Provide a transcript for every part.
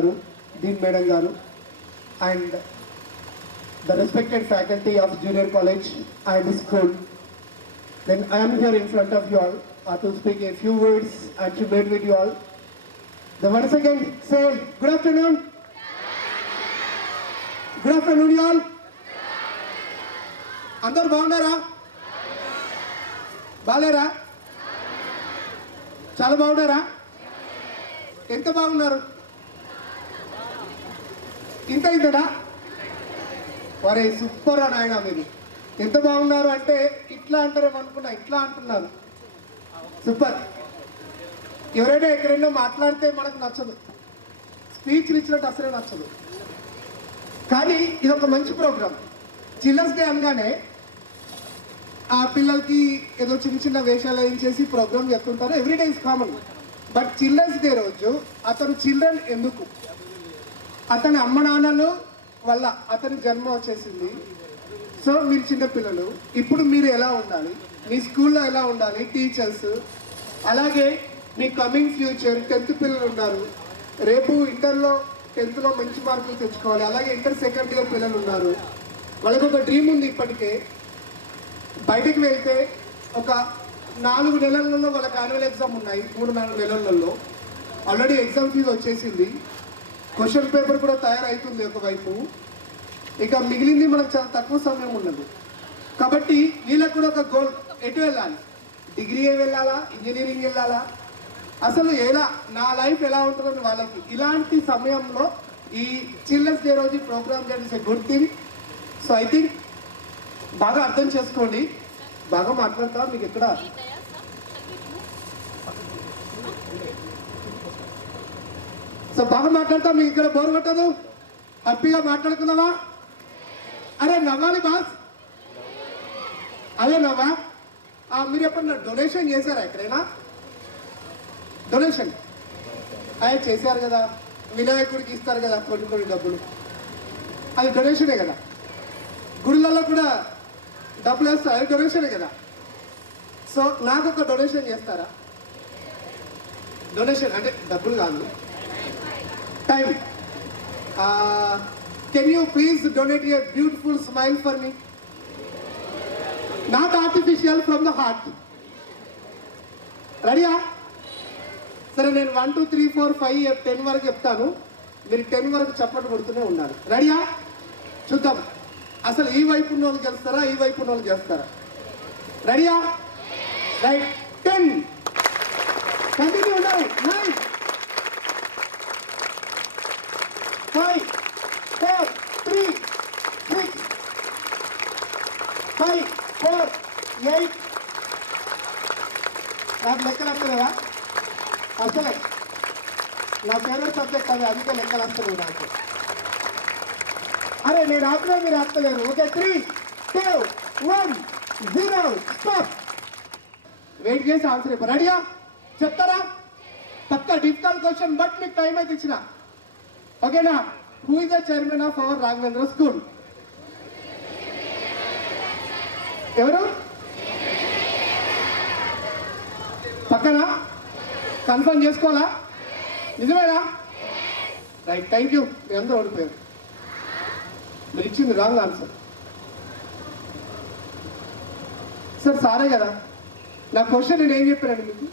గారు, డీన్ మేడం గారు, and the respected faculty of junior college and school. Then I am here in front of you all to speak a few words and to meet with you all. Then once again say good afternoon. Good afternoon you all. అందరు బాగున్నారా? బాలేరా? చాలా బాగున్నారా? ఎంత బాగున్నారు? ఇంతేనా? వరే super అని ఆయన మీరు ఎంత బాగున్నారు అంటే ఇట్లా అంటారేమో అనుకున్నా, ఇట్లా అంటున్నారు. సూపర్. ఎవరైనా ఎక్కడైనా మాట్లాడితే మనకు నచ్చదు, స్పీచ్లు ఇచ్చినట్టు అసలే నచ్చదు. కానీ ఇది ఒక మంచి ప్రోగ్రామ్. చిల్డ్రన్స్ డే అనగానే ఆ పిల్లలకి ఏదో చిన్న చిన్న వేషాలు వేయించేసి ప్రోగ్రామ్ చేస్తుంటారు. Everyday is common. But children's day రోజు అతను చిల్డ్రన్ ఎందుకు, అతని అమ్మ నాన్నలు వల్ల అతని జన్మ వచ్చేసింది. సో మీరు చిన్నపిల్లలు, ఇప్పుడు మీరు ఎలా ఉండాలి, మీ స్కూల్లో ఎలా ఉండాలి, టీచర్స్, అలాగే మీ కమింగ్ ఫ్యూచర్ 10th పిల్లలు ఉన్నారు, రేపు ఇంటర్లో 10th మంచి మార్కులు తెచ్చుకోవాలి, అలాగే ఇంటర్ సెకండ్ ఇయర్ పిల్లలు ఉన్నారు. వాళ్ళకి ఒక డ్రీమ్ ఉంది. ఇప్పటికే బయటకు వెళ్తే ఒక 4 నెలలలో వాళ్ళకి యాన్యువల్ ఎగ్జామ్ ఉన్నాయి. 3-4 నెలలలో ఆల్రెడీ ఎగ్జామ్ ఫీజు వచ్చేసింది, క్వశ్చన్ పేపర్ కూడా తయారవుతుంది ఒకవైపు. ఇక మిగిలింది మనకు చాలా తక్కువ సమయం ఉన్నది. కాబట్టి వీళ్ళకు కూడా ఒక గోల్, ఎటు వెళ్ళాలి, డిగ్రీ వెళ్ళాలా, ఇంజనీరింగ్ వెళ్ళాలా, అసలు ఎలా నా లైఫ్ ఎలా ఉంటుందని వాళ్ళకి. ఇలాంటి సమయంలో ఈ చిల్డ్రన్స్ డే రోజు ప్రోగ్రామ్ చేయడం a good thing. So I think బాగా అర్థం చేసుకోండి. బాగా మాట్లాడతా, మీకు ఎక్కడ సో బాగా మాట్లాడతా, మీకు ఇక్కడ బోర్ కొట్టదు, హ్యాపీగా మాట్లాడుకుందామా? అరే నవ్వాలి బాస్, అదే నవ్వా. మీరు ఎప్పుడన్నా డొనేషన్ చేశారా? ఎక్కడైనా డొనేషన్ అదే చేశారు కదా, వినాయకుడికి ఇస్తారు కదా కొన్ని డబ్బులు, అది డొనేషనే కదా. గుళ్ళల్లో కూడా డబ్బులు వేస్తారు, అది డొనేషనే కదా. సో నాకు ఒక డొనేషన్ చేస్తారా? డొనేషన్ అంటే డబ్బులు కాదు, time. Can you please donate a beautiful smile for me, not artificial, from the heart. రెడీయా? సరే, నేను 1 2 3 4 5 10 వరకు చెప్తాను, మీరు 10 వరకు చప్పట్లు కొడుతూనే ఉన్నారు. రెడీయా? చూద్దాం అసలు ఈ వైపు ఉన్న వాళ్ళు గెలుస్తారా, ఈ వైపు ఉన్న వాళ్ళు గెలుస్తారా? రెడీయా? రైట్. 10 కంటిన్యూ ఉండాలి. 9 5 4 3 6 5 4 8. నాకు లెక్కలు వస్తలేదా? అసలే నా ఫేవరెట్ సబ్జెక్ట్ అది, అందుకే లెక్కలు వస్తలేవు నాకు. అరే నేను ఆపలే, మీరు ఆపలేరు. Okay, 3 2 1 0 stop. వెయిట్ చేసి ఆన్సర్ అయిపో. రెడీయా? చెప్తారా? పక్కా డిఫికల్ట్ క్వశ్చన్, బట్ మీకు టైం అయితే ఇచ్చిన. ఓకేనా? Who is the chairman of our Raghavendra school? ఎవరు? పక్కనా? కన్ఫర్మ్ చేసుకోవాలా? నిజమేనా? Right, thank you. మీ అందరూ ఓడిపోయారు, మీరు ఇచ్చింది రాంగ్ ఆన్సర్. సార్ సారే కదా, నా క్వశ్చన్ నేను ఏం చెప్పానండి మీకు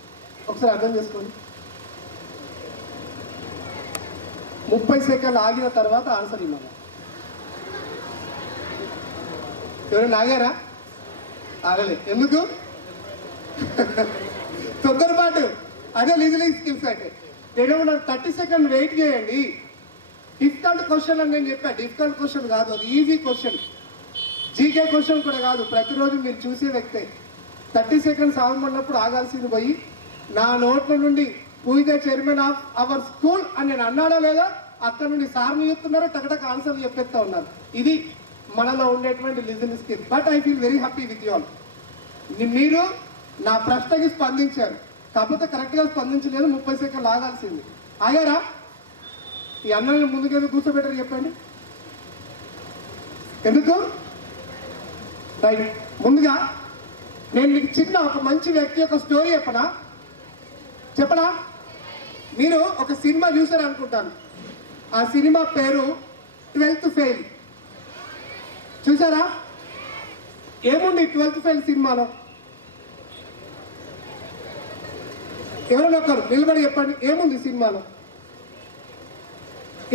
ఒకసారి అర్థం చేసుకోండి. 30 సెకండ్లు ఆగిన తర్వాత ఆన్సర్ ఇవ్వాలి. ఎవరైనా ఆగారా? ఆగలే. ఎందుకు? తొందరపాటు. అదే లిజనింగ్ స్కిల్స్ అంటే. నేను 30 సెకండ్ వెయిట్ చేయండి. డిఫికల్ట్ క్వశ్చన్ అని నేను చెప్పా, డిఫికల్ట్ క్వశ్చన్ కాదు, అది ఈజీ క్వశ్చన్, జీకే క్వశ్చన్ కూడా కాదు. ప్రతిరోజు మీరు చూసే వ్యక్తే 30 సెకండ్స్ ఆగమన్నప్పుడు ఆగాల్సింది పోయి నా నోట్ల నుండి who is the chairman of our school అని నేను అన్నాడో లేదా, అక్కడ నుండి సార్ని చెప్తున్నారు, టకటక ఆన్సర్లు చెప్పేస్తా ఉన్నారు. ఇది మనలో ఉండేటువంటి listening skill. But I feel very happy with you all. మీరు నా ప్రశ్నకి స్పందించారు, కాకపోతే కరెక్ట్గా స్పందించలేదు. 30 సెకండ్లు ఆగాల్సింది. ఆగారా? ఈ అన్నని ముందుకేదో కూర్చోబెట్టారు చెప్పండి. ఎందుకు? రైట్. ముందుగా నేను మీకు చిన్న ఒక మంచి వ్యక్తి యొక్క స్టోరీ చెప్పనా? మీరు ఒక సినిమా చూసారు అనుకుంటాను, ఆ సినిమా పేరు 12th ఫెయిల్. చూసారా? ఏముంది 12th ఫెయిల్ సినిమాలో? ఎవరైనా ఒకరు నిలబడి చెప్పండి, ఏముంది సినిమాలో?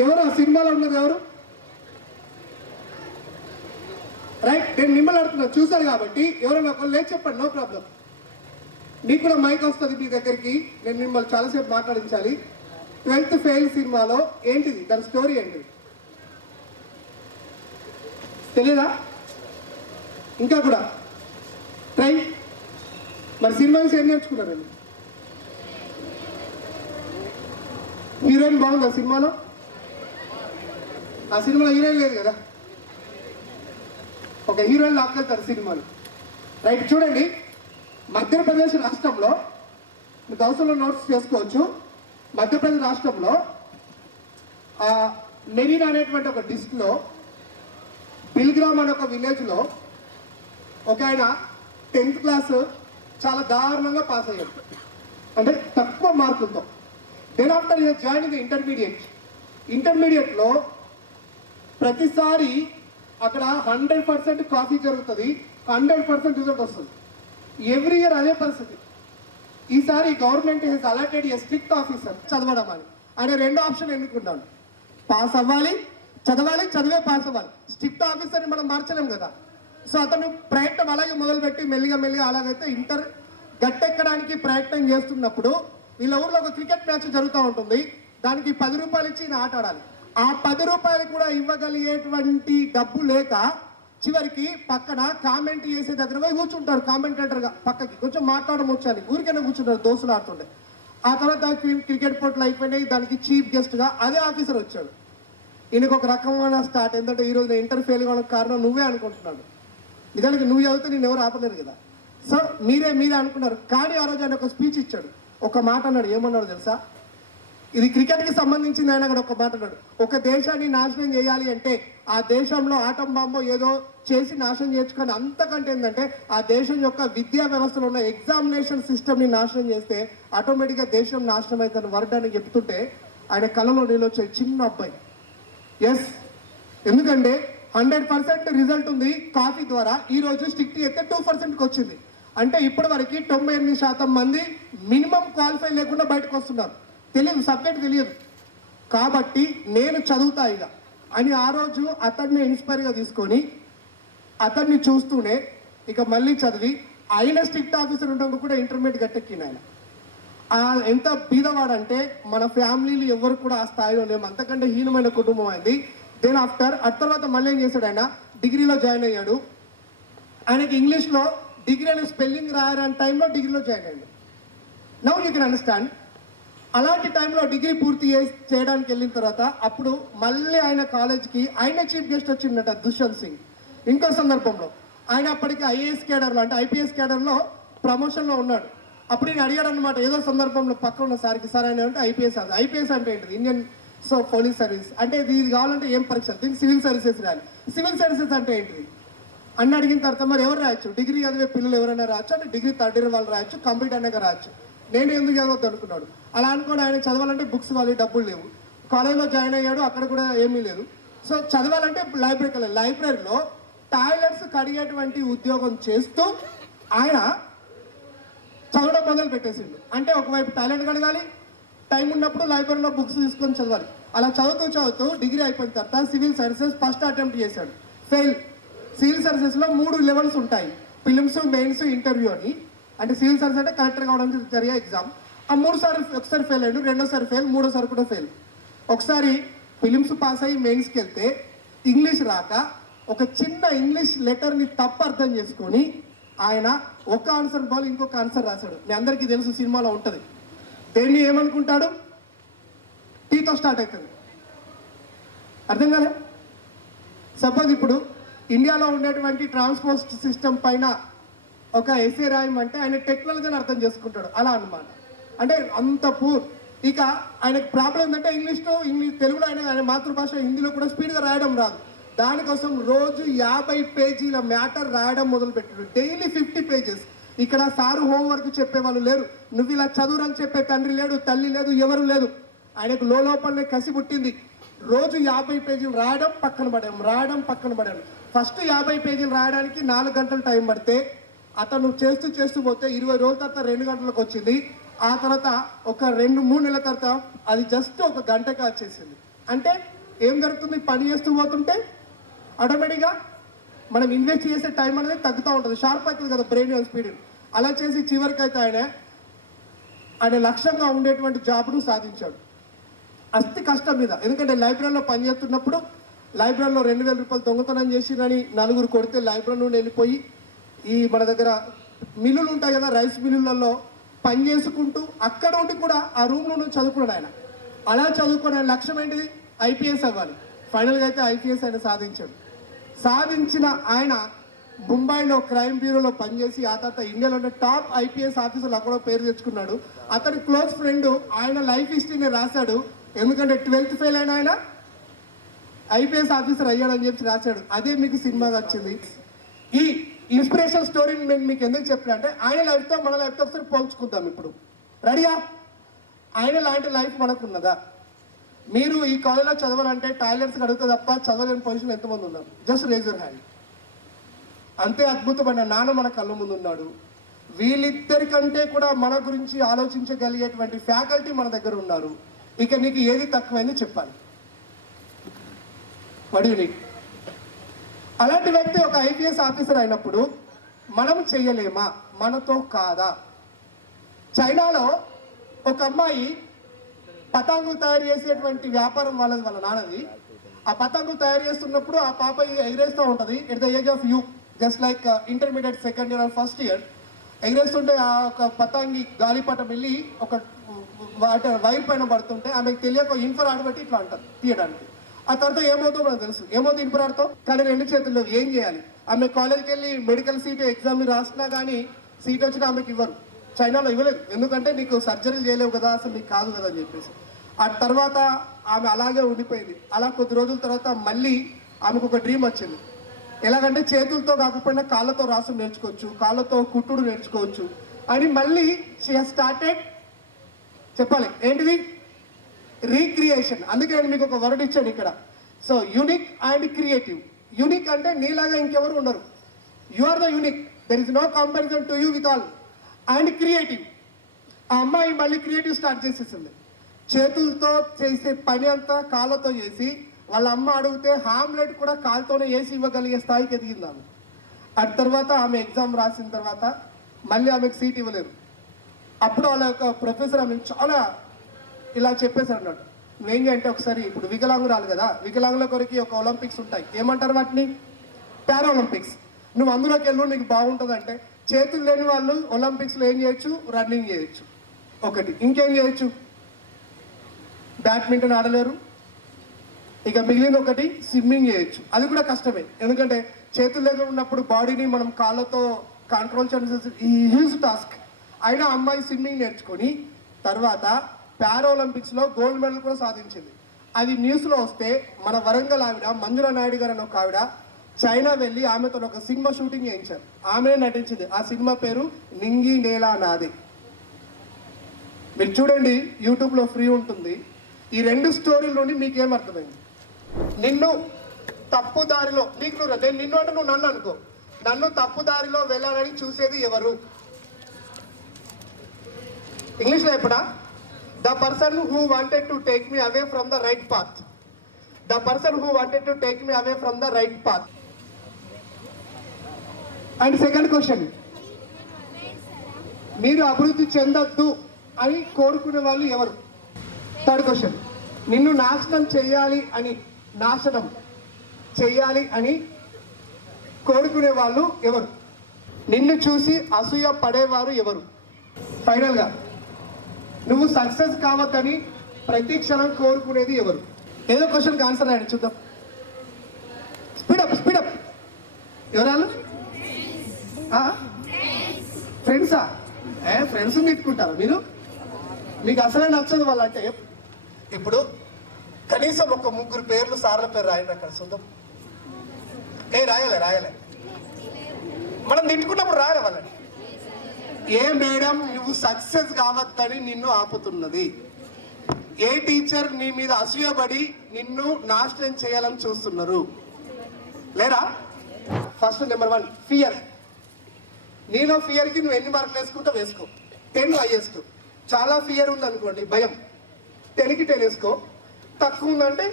ఎవరు ఆ సినిమాలో ఉన్నది ఎవరు? రైట్, నేను మిమ్మల్ని అడుగుతున్నాను, చూసారు కాబట్టి ఎవరైనా ఒకరు లేదు చెప్పండి, నో ప్రాబ్లం. మీకు కూడా మైక్ వస్తుంది మీ దగ్గరికి, నేను మిమ్మల్ని చాలాసేపు మాట్లాడించాలి. 12th ఫెయిల్ సినిమాలో ఏంటిది, దాని స్టోరీ ఏంటిది తెలీదా? ఇంకా కూడా ట్రై. మరి సినిమా ఏం నేర్చుకున్నారండి? హీరోయిన్ బాగుంది ఆ సినిమాలో? ఆ సినిమాలో హీరోయిన్ లేదు కదా, ఒక హీరోయిన్ లాక్కెళ్తారు సినిమాలు. రైట్, చూడండి, మధ్యప్రదేశ్ రాష్ట్రంలో, మీకు అవసరంలో నోట్స్ చేసుకోవచ్చు, మధ్యప్రదేశ్ రాష్ట్రంలో మెరీనా అనేటువంటి ఒక డిస్ట్రిక్ట్లో బిల్గ్రామ్ అనే ఒక విలేజ్లో ఒక ఆయన 10th క్లాస్ చాలా దారుణంగా పాస్ అయ్యాడు, అంటే తక్కువ మార్కులతో. దెన్ ఆఫ్టర్ జాయిన్ ది ఇంటర్మీడియట్లో ప్రతిసారి అక్కడ 100% కాపీ జరుగుతుంది, 100% రిజల్ట్ వస్తుంది. ఎవ్రీ ఇయర్ అదే పరిస్థితి. ఈసారి government has allotted A strict officer చదవడం అని. ఆయన రెండో ఆప్షన్ ఎన్నుకున్నాను, పాస్ అవ్వాలి, చదివే పాస్ అవ్వాలి. స్ట్రిక్ట్ ఆఫీసర్ని మనం మార్చలేం కదా. సో అతను ప్రయత్నం అలాగే మొదలుపెట్టి మెల్లిగా అలాగైతే ఇంటర్ గట్టెక్కడానికి ప్రయత్నం చేస్తున్నప్పుడు వీళ్ళ ఊర్లో ఒక క్రికెట్ మ్యాచ్ జరుగుతూ ఉంటుంది. దానికి 10 రూపాయలు ఇచ్చి ఈయన ఆట ఆడాలి. ఆ 10 రూపాయలు కూడా ఇవ్వగలిగేటువంటి డబ్బు లేక చివరికి పక్కన కామెంట్ చేసే దగ్గర పోయి కూర్చుంటారు, కామెంటేటర్గా పక్కకి కొంచెం మాట్లాడడం వచ్చాను, ఊరికైనా కూర్చుంటారు, దోస్తులు ఆడుతుండే. ఆ తర్వాత క్రికెట్ పోట్లు అయిపోయినాయి, దానికి చీఫ్ గెస్ట్గా అదే ఆఫీసర్ వచ్చాడు. ఈయనకు ఒక రకమైన స్టార్ట్, ఏంటంటే ఈరోజు నేను ఇంటర్ ఫెయిల్ కావడానికి కారణం నువ్వే అనుకుంటున్నాడు. నిజానికి నువ్వు చదివితే నేను ఎవరు ఆపలేరు కదా. సో మీరే అనుకున్నారు. కానీ ఆ రోజు ఆయన ఒక స్పీచ్ ఇచ్చాడు, ఒక మాట అన్నాడు. ఏమన్నాడు తెలుసా? ఇది క్రికెట్కి సంబంధించింది. ఆయన కూడా ఒక మాట అన్నాడు, ఒక దేశాన్ని నాశనం చేయాలి అంటే ఆ దేశంలో ఆటం బాంబో ఏదో చేసి నాశనం చేయొచ్చు, కానీ అంతకంటే ఏంటంటే ఆ దేశం యొక్క విద్యా వ్యవస్థలో ఉన్న ఎగ్జామినేషన్ సిస్టమ్ని నాశనం చేస్తే ఆటోమేటిక్గా దేశం నాశనం అవుతుంది వర్డ్ అని చెప్తుంటే ఆయన కళ్ళలో నీళ్ళు వచ్చే చిన్న అబ్బాయి. ఎస్, ఎందుకంటే 100% రిజల్ట్ ఉంది కాఫీ ద్వారా. ఈ రోజు స్ట్రిక్ట్ అయితే 2%కి వచ్చింది. అంటే ఇప్పటి వరకు 98% మంది మినిమం క్వాలిఫై లేకుండా బయటకు వస్తున్నారు. తెలియదు, సబ్జెక్ట్ తెలియదు, కాబట్టి నేను చదువుతా ఇక అని ఆ రోజు అతన్ని ఇన్స్పైర్గా తీసుకొని అతన్ని చూస్తూనే ఇక మళ్ళీ చదివి ఆయన స్ట్రిక్ట్ ఆఫీసర్ ఉండడం కూడా ఇంటర్మీడియట్ గట్టెక్కిన ఆయన. ఎంత బీదవాడంటే మన ఫ్యామిలీలు ఎవరు కూడా ఆ స్థాయిలో లేము, అంతకంటే హీనమైన కుటుంబం అయింది. దెన్ ఆఫ్టర్ తర్వాత మళ్ళీ ఏం చేశాడు, ఆయన డిగ్రీలో జాయిన్ అయ్యాడు. ఆయనకి ఇంగ్లీష్లో డిగ్రీ అనే స్పెల్లింగ్ రాయని టైంలో డిగ్రీలో జాయిన్ అయ్యాడు. Now you can understand. అలాంటి టైంలో డిగ్రీ పూర్తి చేయడానికి వెళ్ళిన తర్వాత అప్పుడు మళ్ళీ ఆయన కాలేజ్కి ఆయన చీఫ్ గెస్ట్ వచ్చిందట, దుష్యంత్ సింగ్. ఇంకో సందర్భంలో ఆయన అప్పటికి ఐఏఎస్ కేడర్లో అంటే ఐపీఎస్ కేడర్లో ప్రమోషన్లో ఉన్నాడు. అప్పుడు నేను అడిగాడు అనమాట, ఏదో సందర్భంలో పక్క ఉన్న సార్కి, సార్ ఆయన అంటే ఐపీఎస్ అంటే ఏంటిది, ఇండియన్ పోలీస్ సర్వీస్ అంటే ఇది కావాలంటే ఏం పరీక్షలు, దీనికి సివిల్ సర్వీసెస్ రాయాలి. సివిల్ సర్వీసెస్ అంటే ఏంటిది అని అడిగిన తర్వాత మరి ఎవరు రాయొచ్చు, డిగ్రీ చదివే పిల్లలు ఎవరైనా రాయొచ్చు అంటే డిగ్రీ 3rd ఇయర్ వాళ్ళు రాయొచ్చు, కంప్లీట్ అయినాక రాయొచ్చు. నేను ఎందుకు చదవద్దు అనుకున్నాడు. అలా అనుకోని ఆయన చదవాలంటే బుక్స్ వాళ్ళు డబ్బులు లేవు. కాలేజ్లో జాయిన్ అయ్యాడు, అక్కడ కూడా ఏమీ లేదు. సో చదవాలంటే లైబ్రరీకి వెళ్ళాలి. లైబ్రరీలో టాయిలెట్స్ కడిగేటువంటి ఉద్యోగం చేస్తూ ఆయన చదవడం మొదలు పెట్టేసిండు. అంటే ఒకవైపు టాయిలెట్ కడగాలి, టైం ఉన్నప్పుడు లైబ్రరీలో బుక్స్ తీసుకొని చదవాలి. అలా చదువుతూ డిగ్రీ అయిపోయిన తర్వాత సివిల్ సర్వీసెస్ ఫస్ట్ అటెంప్ట్ చేశాడు, ఫెయిల్. సివిల్ సర్వీసెస్లో 3 లెవెల్స్ ఉంటాయి, ప్రిలిమ్స్, మెయిన్స్, ఇంటర్వ్యూ అని. అంటే సివిల్ సర్వీస్ అంటే కలెక్టర్ కావడానికి జరిగే ఎగ్జామ్. ఆ 3 సార్లు ఒకసారి ఫెయిల్ అయ్యాడు, రెండోసారి ఫెయిల్, మూడోసారి కూడా ఫెయిల్. ఒకసారి ఫిలిమ్స్ పాస్ అయ్యి మెయిన్స్కి వెళ్తే ఇంగ్లీష్ రాక ఒక చిన్న ఇంగ్లీష్ లెటర్ని తప్పు అర్థం చేసుకొని ఆయన ఒక ఆన్సర్ బాల్ ఇంకొక ఆన్సర్ రాశాడు. మీ అందరికీ తెలుసు, సినిమాలో ఉంటుంది. దేన్ని ఏమనుకుంటాడు, టీతో స్టార్ట్ అవుతుంది. అర్థం కాలే? సపోజ్ ఇప్పుడు ఇండియాలో ఉండేటువంటి ట్రాన్స్పోర్ట్ సిస్టమ్ పైన ఒక ఎస్ఏ రాయమంటే ఆయన టెక్నాలజీని అర్థం చేసుకుంటాడు, అలా అన్నమాట. అంటే అంత పూర్. ఇక ఆయనకు ప్రాబ్లం ఏంటంటే ఇంగ్లీష్ తెలుగులో ఆయన మాతృభాష హిందీలో కూడా స్పీడ్గా రాయడం రాదు. దానికోసం రోజు 50 పేజీల మ్యాటర్ రాయడం మొదలుపెట్టాడు, డైలీ 50 పేజెస్. ఇక్కడ సారు హోంవర్క్ చెప్పేవాళ్ళు లేరు, నువ్వు ఇలా చదువురని చెప్పే తండ్రి లేడు, తల్లి లేదు, ఎవరు లేదు. ఆయనకు లోపలనే కసి పుట్టింది. రోజు 50 పేజీలు రాయడం పక్కన పడడం. ఫస్ట్ 50 పేజీలు రాయడానికి 4 గంటలు టైం పడితే అతను చేస్తూ పోతే 20 రోజుల తర్వాత 2 గంటలకు వచ్చింది. ఆ తర్వాత ఒక 2-3 నెలల తర్వాత అది జస్ట్ 1 గంటగా వచ్చేసింది. అంటే ఏం జరుగుతుంది? పని చేస్తూ పోతుంటే ఆటోమేటిక్గా మనం ఇన్వెస్ట్ చేసే టైం అనేది తగ్గుతూ ఉంటుంది, షార్ప్ అవుతుంది కదా బ్రెయిన్ స్పీడ్. అలా చేసి చివరికి అయితే ఆయన లక్ష్యంగా ఉండేటువంటి జాబ్ను సాధించాడు అతి కష్టం మీద. ఎందుకంటే లైబ్రరీలో పనిచేస్తున్నప్పుడు లైబ్రరీలో 2,000 రూపాయలు దొంగతనం చేసిరని 4 కొడితే లైబ్రరీ నుండి వెళ్ళిపోయి ఈ మన దగ్గర మిల్లులు ఉంటాయి కదా, రైస్ మిల్లులలో పని చేసుకుంటూ అక్కడ ఉండి కూడా ఆ రూమ్లో నుండి చదువుకున్నాడు ఆయన. అలా చదువుకున్న లక్ష్యం ఏంటిది? ఐపీఎస్ అవ్వాలి. ఫైనల్గా అయితే ఐపీఎస్ ఆయన సాధించాడు. సాధించిన ఆయన ముంబైలో క్రైమ్ బ్యూరోలో పనిచేసి ఆ తర్వాత ఇండియాలో ఉన్న టాప్ ఐపీఎస్ ఆఫీసర్లు అక్కడ పేరు తెచ్చుకున్నాడు. అతని క్లోజ్ ఫ్రెండ్ ఆయన లైఫ్ హిస్టరీని రాశాడు. ఎందుకంటే 12th ఫెయిల్ అయిన ఆయన ఐపీఎస్ ఆఫీసర్ అయ్యాడని చెప్పి రాశాడు. అదే మీకు సినిమాగా వచ్చింది. ఈ ఇన్స్పిరేషన్ స్టోరీని నేను మీకు ఎందుకు చెప్పిన అంటే ఆయన లైఫ్తో మన లైఫ్తో ఒకసారి పోల్చుకుందాం. ఇప్పుడు రెడీయా? ఆయన లాంటి లైఫ్ మనకు ఉన్నదా? మీరు ఈ కాలేజ్లో చదవాలంటే టాయిలెట్స్కి అడుగుతా తప్ప చదవలేని పొజిషన్ ఎంతమంది ఉన్నారు? Just raise your hand. అంతే అద్భుతమైన నాన్న మన కళ్ళ ముందు ఉన్నాడు. వీళ్ళిద్దరికంటే కూడా మన గురించి ఆలోచించగలిగేటువంటి ఫ్యాకల్టీ మన దగ్గర ఉన్నారు. ఇక నీకు ఏది తక్కువైంది చెప్పాలి. వడిని అలాంటి వ్యక్తి ఒక ఐపీఎస్ ఆఫీసర్ అయినప్పుడు మనం చెయ్యలేమా? మనతో కాదా? చైనాలో ఒక అమ్మాయి పతంగులు తయారు చేసేటువంటి వ్యాపారం వాళ్ళ నాన్నది. ఆ పతంగులు తయారు చేస్తున్నప్పుడు ఆ పాప ఎగిరేస్తూ ఉంటుంది. At the age of you, just like intermediate 2nd year or 1st year ఎగిరేస్తుంటే ఆ ఒక పతంగి గాలిపటం వెళ్ళి ఒక వైర్ పైన పడుతుంటే ఆమెకు తెలియక ఇన్ఫర్ ఆడబెట్టి ఇట్లా అంటారు తీయడానికి. ఆ తర్వాత ఏమవుతుందో మనకు తెలుసు. ఏమవుతుంది ఇన్ఫర్ ఆడతాం, కానీ 2 చేతుల్లో ఏం చేయాలి? ఆమె కాలేజ్కి వెళ్ళి మెడికల్ సీట్ ఎగ్జామ్ రాసినా కానీ సీట్ వచ్చినా ఆమెకి ఇవ్వరు. చైనాలో ఇవ్వలేదు. ఎందుకంటే నీకు సర్జరీలు చేయలేవు కదా, అసలు నీకు కాదు కదా అని చెప్పేసి. ఆ తర్వాత ఆమె అలాగే ఉండిపోయింది. అలా కొద్ది రోజుల తర్వాత మళ్ళీ ఆమెకు ఒక డ్రీమ్ వచ్చింది. ఎలాగంటే చేతులతో కాకపోయినా కాళ్ళతో రాసు నేర్చుకోవచ్చు, కాళ్ళతో కుట్టుడు నేర్చుకోవచ్చు అని మళ్ళీ షీ హాస్ స్టార్టెడ్. చెప్పాలి ఏంటిది? రీక్రియేషన్. అందుకే నేను మీకు ఒక వర్డ్ ఇచ్చాను ఇక్కడ. So unique and creative. Unique అంటే నీలాగా ఇంకెవరు ఉండరు. You are the unique. There is no comparison to you with all. And creative. ఆ అమ్మాయి మళ్ళీ క్రియేటివ్ స్టార్ట్ చేసేసింది. చేతులతో చేసే పని అంతా కాళ్ళతో చేసి వాళ్ళ అమ్మ అడిగితే హామ్లెట్ కూడా కాలుతోనే వేసి ఇవ్వగలిగే స్థాయికి ఎదిగింది ఆమె. ఆ తర్వాత ఆమె ఎగ్జామ్ రాసిన తర్వాత మళ్ళీ ఆమెకు సీట్ ఇవ్వలేరు. అప్పుడు వాళ్ళ యొక్క ప్రొఫెసర్ ఆమె చాలా ఇలా చెప్పేశారు అన్నట్టు, నువ్వేం అంటే ఒకసారి ఇప్పుడు వికలాంగురాలు కదా, వికలాంగుల కొరికి ఒక ఒలింపిక్స్ ఉంటాయి, ఏమంటారు వాటిని? పారాలింపిక్స్. నువ్వు అందులోకి వెళ్ళు, నీకు బాగుంటుంది అంటే. చేతులు లేని వాళ్ళు ఒలింపిక్స్లో ఏం చేయొచ్చు? రన్నింగ్ చేయొచ్చు ఒకటి. ఇంకేం చేయొచ్చు? బ్యాడ్మింటన్ ఆడలేరు. ఇక మిగిలిన ఒకటి స్విమ్మింగ్ చేయొచ్చు. అది కూడా కష్టమే, ఎందుకంటే చేతులు లేక ఉన్నప్పుడు బాడీని మనం కాళ్ళతో కంట్రోల్ చేయడం హ్యూజ్ టాస్క్. అయినా అమ్మాయి స్విమ్మింగ్ నేర్చుకొని తర్వాత పారాలింపిక్స్లో గోల్డ్ మెడల్ కూడా సాధించింది. అది న్యూస్లో వస్తే మన వరంగల్ ఆవిడ మంజుల నాయుడు గారు అని ఒక ఆవిడ చైనా వెళ్ళి ఆమెతో ఒక సినిమా షూటింగ్ చేయించారు. ఆమె నటించింది. ఆ సినిమా పేరు నింగి నేలా నాదే. మీరు చూడండి, యూట్యూబ్లో ఫ్రీ ఉంటుంది. ఈ 2 స్టోరీల నుండి మీకేమర్థమైంది? నిన్ను తప్పుదారిలో, నీకు నేను నిన్ను అంటే నువ్వు నన్ను అనుకో, నన్ను తప్పుదారిలో వెళ్ళాలని చూసేది ఎవరు? ఇంగ్లీష్లో చెప్పడా? The person who wanted to take me away from the right path. The person who wanted to take me away from the right path. And second question, మీరు అభివృద్ధి చెందొద్దు అని కోరుకునే వాళ్ళు ఎవరు? థర్డ్ క్వశ్చన్, నిన్ను నాశనం చేయాలి అని కోరుకునే వాళ్ళు ఎవరు? నిన్ను చూసి అసూయ పడేవారు ఎవరు? ఫైనల్గా నువ్వు సక్సెస్ కావద్దని ప్రతి క్షణం కోరుకునేది ఎవరు? ఏదో క్వశ్చన్కి ఆన్సర్ రాయండి చూద్దాం. స్పీడప్. ఎవరాలు? ఫ్రెండ్సా? ఫ్రెండ్స్ తిట్టుకుంటారా మీరు? మీకు అసలే నచ్చదు వాళ్ళంటే. ఇప్పుడు కనీసం ఒక 3 పేర్లు సార్ల పేరు రాయండి అక్కడ చూద్దాం. రాయలే మనం తిట్టుకున్నప్పుడు రాయలే వాళ్ళని. ఏ మేడం నువ్వు సక్సెస్ కావద్దని నిన్ను ఆపుతున్నది? ఏ టీచర్ నీ మీద అసూయపడి నిన్ను నాశనం చేయాలని చూస్తున్నారు? లేరా? First number 1 fear. నీలో ఫియర్కి నువ్వు ఎన్ని మార్కులు వేసుకుంటా వేసుకో. 10 హైయెస్ట్. చాలా ఫియర్ ఉందనుకోండి, భయం, 10కి 10 వేసుకో. తక్కువ ఉందంటే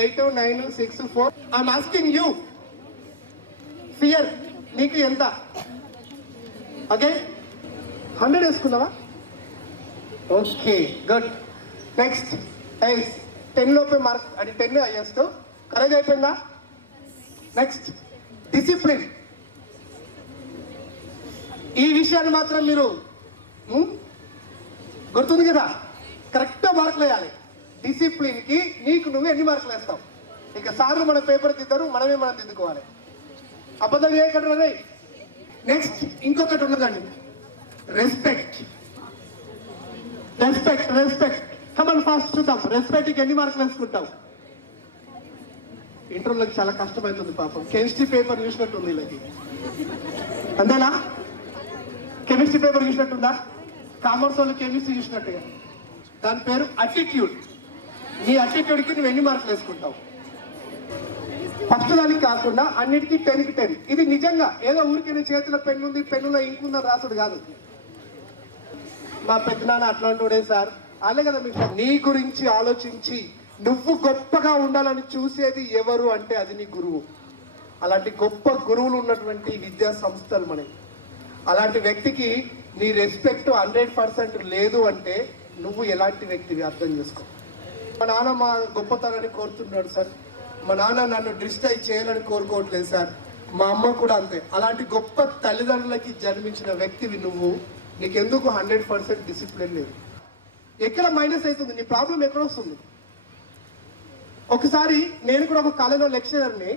8, 9, 6, 4. ఐఎమ్ ఆస్కింగ్ యూ, ఫియర్ నీకు ఎంత? ఓకే, 100 వేసుకున్నావా? Okay, good. నెక్స్ట్ 10 లోపే మార్క్, అది 10 హైయెస్ట్. కరెక్ట్ అయిపోయిందా? Next discipline. ఈ విషయాన్ని మాత్రం మీరు గుర్తుంది కదా, కరెక్ట్ మార్కులు వేయాలి. డిసిప్లిన్కి నీకు నువ్వు ఎన్ని మార్కులు వేస్తావు? ఇక సార్లు మన పేపర్ దిద్దారు, మనమే మనం దిద్దుకోవాలి. అబద్ధం చేయకుండా. నెక్స్ట్ ఇంకొకటి ఉన్నదండి, respect. Respect respect come on fast చూద్దాం. రెస్పెక్ట్కి ఎన్ని మార్కులు వేసుకుంటావు? ఇంటర్వ్యూలకు చాలా కష్టమవుతుంది పాపం. కెమిస్ట్రీ పేపర్ చూసినట్టుంది వీళ్ళకి, అంతేనా? కెమిస్ట్రీ పేపర్ చూసినట్టుందా? కామర్స్ వాళ్ళు కెమిస్ట్రీ చూసినట్టుగా. దాని పేరు అటిట్యూడ్. నీ అటిట్యూడ్కి నువ్వు ఎన్ని మార్కులు వేసుకుంటావు? ఫస్ట్ దానికి కాకుండా అన్నిటికీ 10కి 10. ఇది నిజంగా ఏదో ఊరికి నీ చేతిలో పెన్ను ఉంది, పెన్నులో ఇంకు ఉందని రాసుడు కాదు. మా పెద్దనాన్న అట్లాంటి సార్, అలాగే కదా. మీకు నీ గురించి ఆలోచించి నువ్వు గొప్పగా ఉండాలని చూసేది ఎవరు అంటే అది నీ గురువు. అలాంటి గొప్ప గురువులు ఉన్నటువంటి విద్యా సంస్థలు మనకి. అలాంటి వ్యక్తికి నీ రెస్పెక్ట్ 100% లేదు అంటే నువ్వు ఎలాంటి వ్యక్తివి అర్థం చేసుకో. మా నాన్న మా గొప్పతనాన్ని కోరుతున్నాడు సార్, మా నాన్న నన్ను డిస్ట్రైజ్ చేయాలని కోరుకోవట్లేదు సార్, మా అమ్మ కూడా అంతే. అలాంటి గొప్ప తల్లిదండ్రులకి జన్మించిన వ్యక్తివి నువ్వు. నీకెందుకు 100% డిసిప్లిన్ లేదు? ఎక్కడ మైనస్ అవుతుంది? నీ ప్రాబ్లం ఎక్కడ వస్తుంది? ఒకసారి నేను కూడా ఒక కాలేజీలో లెక్చరర్ని.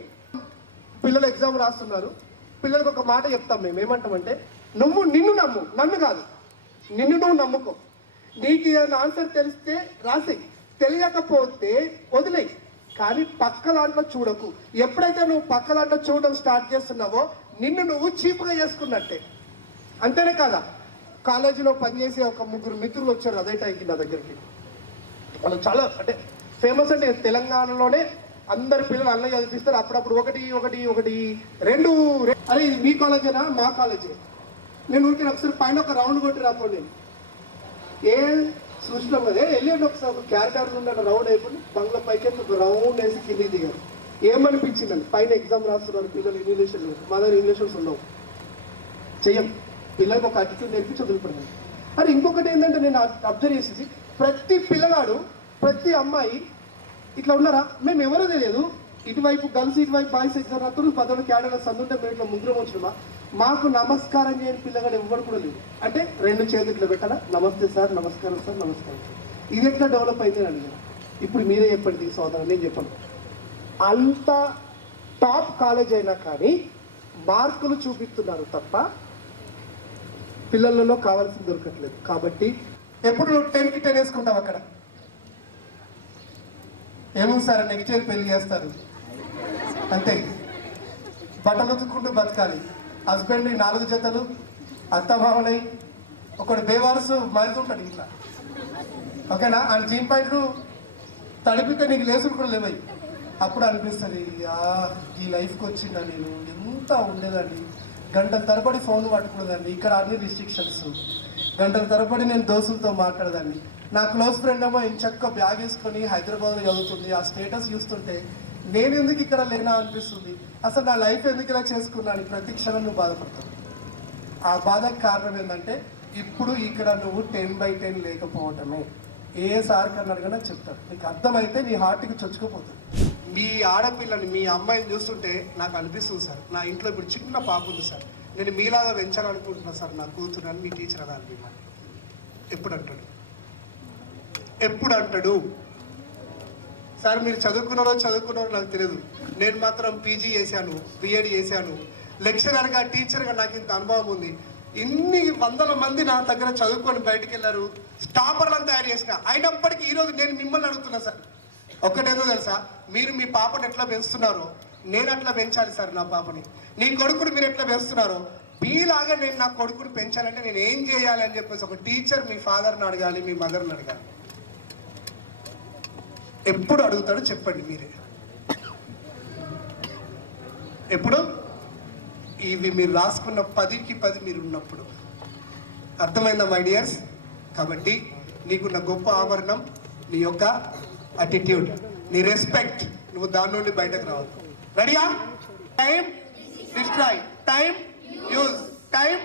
పిల్లలు ఎగ్జామ్ రాస్తున్నారు. పిల్లలకు ఒక మాట చెప్తాం మేము, ఏమంటామంటే, నువ్వు నిన్ను నమ్ము, నన్ను కాదు. నిన్ను నువ్వు నమ్ముకో. నీకు ఏదైనా ఆన్సర్ తెలిస్తే రాసేయి, తెలియకపోతే వదిలేయి, కానీ పక్క దాంట్లో చూడకు. ఎప్పుడైతే నువ్వు పక్క దాంట్లో చూడడం స్టార్ట్ చేస్తున్నావో నిన్ను నువ్వు చీప్గా చేసుకున్నట్టే. అంతేనే కాదా? కాలేజీలో పనిచేసే ఒక 3 మిత్రులు వచ్చారు అదే టైంకి నా దగ్గరికి. వాళ్ళు చాలా అంటే ఫేమస్. అంటే తెలంగాణలోనే అందరు పిల్లలు అన్న చదివిస్తారు. అప్పుడప్పుడు ఒకటి 2. అరే ఇది మీ కాలేజేనా? మా కాలేజే. నేను ఊరికి ఒకసారి పైన ఒక రౌండ్ కొట్టి రాపోండి. ఏ చూసినాం కదా, వెళ్ళండి ఒకసారి. ఒక క్యారెక్టర్ ఉన్న రౌండ్ అయిపోయి బంగ్లా పైకి ఒక రౌండ్ వేసి కిందికి దిగారు. ఏమనిపించిందండి? పైన ఎగ్జామ్ రాస్తున్నారు పిల్లలు, ఇంగ్లీష్ మా దగ్గర ఇంగ్లీష్ ఉండవు, చెయ్యం. పిల్లలకు ఒక అటిట్యూడ్ నేర్పించి వదిలిపడతాను. అది ఇంకొకటి ఏంటంటే, నేను అబ్జర్వ్ చేసేసి ప్రతి పిల్లగాడు, ప్రతి అమ్మాయి ఇట్లా ఉన్నారా? మేము ఎవరో తెలియదు. ఇటువైపు గర్ల్స్, ఇటువైపు బాయ్స్ ఎగ్జామ్ రాత్రులు 10 క్యాడర్ల సందుంటే మేము ఇట్లా 3 వచ్చినమా? మాకు నమస్కారం చేయని పిల్లగాడు ఎవరు కూడా లేదు. అంటే 2 చేతులు ఇట్లా పెట్టాలా, నమస్తే సార్, నమస్కారం సార్, నమస్కారం సార్. ఇది ఎట్లా డెవలప్ అయింది అని అడిగాను. ఇప్పుడు మీరే చెప్పండి సోదరు, నేను చెప్పను. అంత టాప్ కాలేజ్ అయినా కానీ మార్కులు చూపిస్తున్నారు తప్ప పిల్లలలో కావాల్సింది దొరకట్లేదు. కాబట్టి ఎప్పుడు నువ్వు 10కి 10 వేసుకుంటావు అక్కడ. ఏముంది సార్, నెక్స్ట్ ఇయర్ పెళ్లి చేస్తారు అంతే. బట్టలు ఉతుక్కుంటూ బతకాలి. హస్బెండ్ 4 జతలు, అత్తమామలై, ఒకడు బేవారసు మారుతుంటాడు ఇట్లా, ఓకేనా? ఆయన జీన్ పాయింట్లు తడిపితే నీకు లేసులు కూడా లేవయి. అప్పుడు అనిపిస్తుంది, ఈ లైఫ్కి వచ్చిందా నేను, ఎంత ఉండేదాన్ని. గంటల తరబడి ఫోన్ పట్టుకునేదాన్ని. ఇక్కడ అన్ని రిస్ట్రిక్షన్స్. గంటల తరబడి నేను దోస్తులతో మాట్లాడేదాన్ని. నా క్లోజ్ ఫ్రెండ్ ఏమో ఇంచక్క బ్యాగ్ వేసుకొని హైదరాబాద్లో చదువుతుంది. ఆ స్టేటస్ చూస్తుంటే నేను ఎందుకు ఇక్కడ లేనా అనిపిస్తుంది. అసలు నా లైఫ్ ఎందుకు ఇలా చేసుకున్నాను ప్రతి క్షణం నువ్వు బాధపడతావు. ఆ బాధకు కారణం ఏంటంటే ఇప్పుడు ఇక్కడ నువ్వు 10/10 లేకపోవటమే. ఏ సార్ కన్నా అడిగినా చెప్తాడు. నీకు అర్థమైతే నీ హార్ట్కి చొచ్చుకుపోతుంది. మీ ఆడపిల్లని, మీ అమ్మాయిని చూస్తుంటే నాకు అనిపిస్తుంది సార్, నా ఇంట్లో ఇప్పుడు చిన్న పాప ఉంది సార్, నేను మీలాగా పెంచాలనుకుంటున్నాను సార్ నా కూతురు అని మీ టీచర్ అలా అనిపించాలి. ఎప్పుడు అంటాడు సార్, మీరు చదువుకున్నారో నాకు తెలియదు, నేను మాత్రం పీజీ చేశాను, బిఎడ్ చేశాను, లెక్చరర్గా, టీచర్గా నాకు ఇంత అనుభవం ఉంది. ఇన్ని 100 మంది నా దగ్గర చదువుకొని బయటికి వెళ్ళారు, స్టాపర్లను తయారు చేసిన. అయినప్పటికీ ఈరోజు నేను మిమ్మల్ని అడుగుతున్నా సార్, ఒక్కటేదో తెలుసా, మీరు మీ పాపను ఎట్లా పెంచుతున్నారో నేను అట్లా పెంచాలి సార్ నా పాపని. నీ కొడుకుని మీరు ఎట్లా పెంచుతున్నారో మీలాగా నేను నా కొడుకుని పెంచాలంటే నేను ఏం చేయాలి అని చెప్పేసి ఒక టీచర్ మీ ఫాదర్ని అడగాలి, మీ మదర్ని అడగాలి. ఎప్పుడు అడుగుతాడో చెప్పండి మీరే. ఎప్పుడు? ఇవి మీరు రాసుకున్న 10కి 10 మీరు ఉన్నప్పుడు. అర్థమైందా మై డియర్స్? కాబట్టి నీకున్న గొప్ప ఆభరణం నీ యొక్క అటిట్యూడ్, నీ రెస్పెక్ట్. నువ్వు దాని నుండి బయటకు రావాలి. రెడీయా? Time destroy, time use, time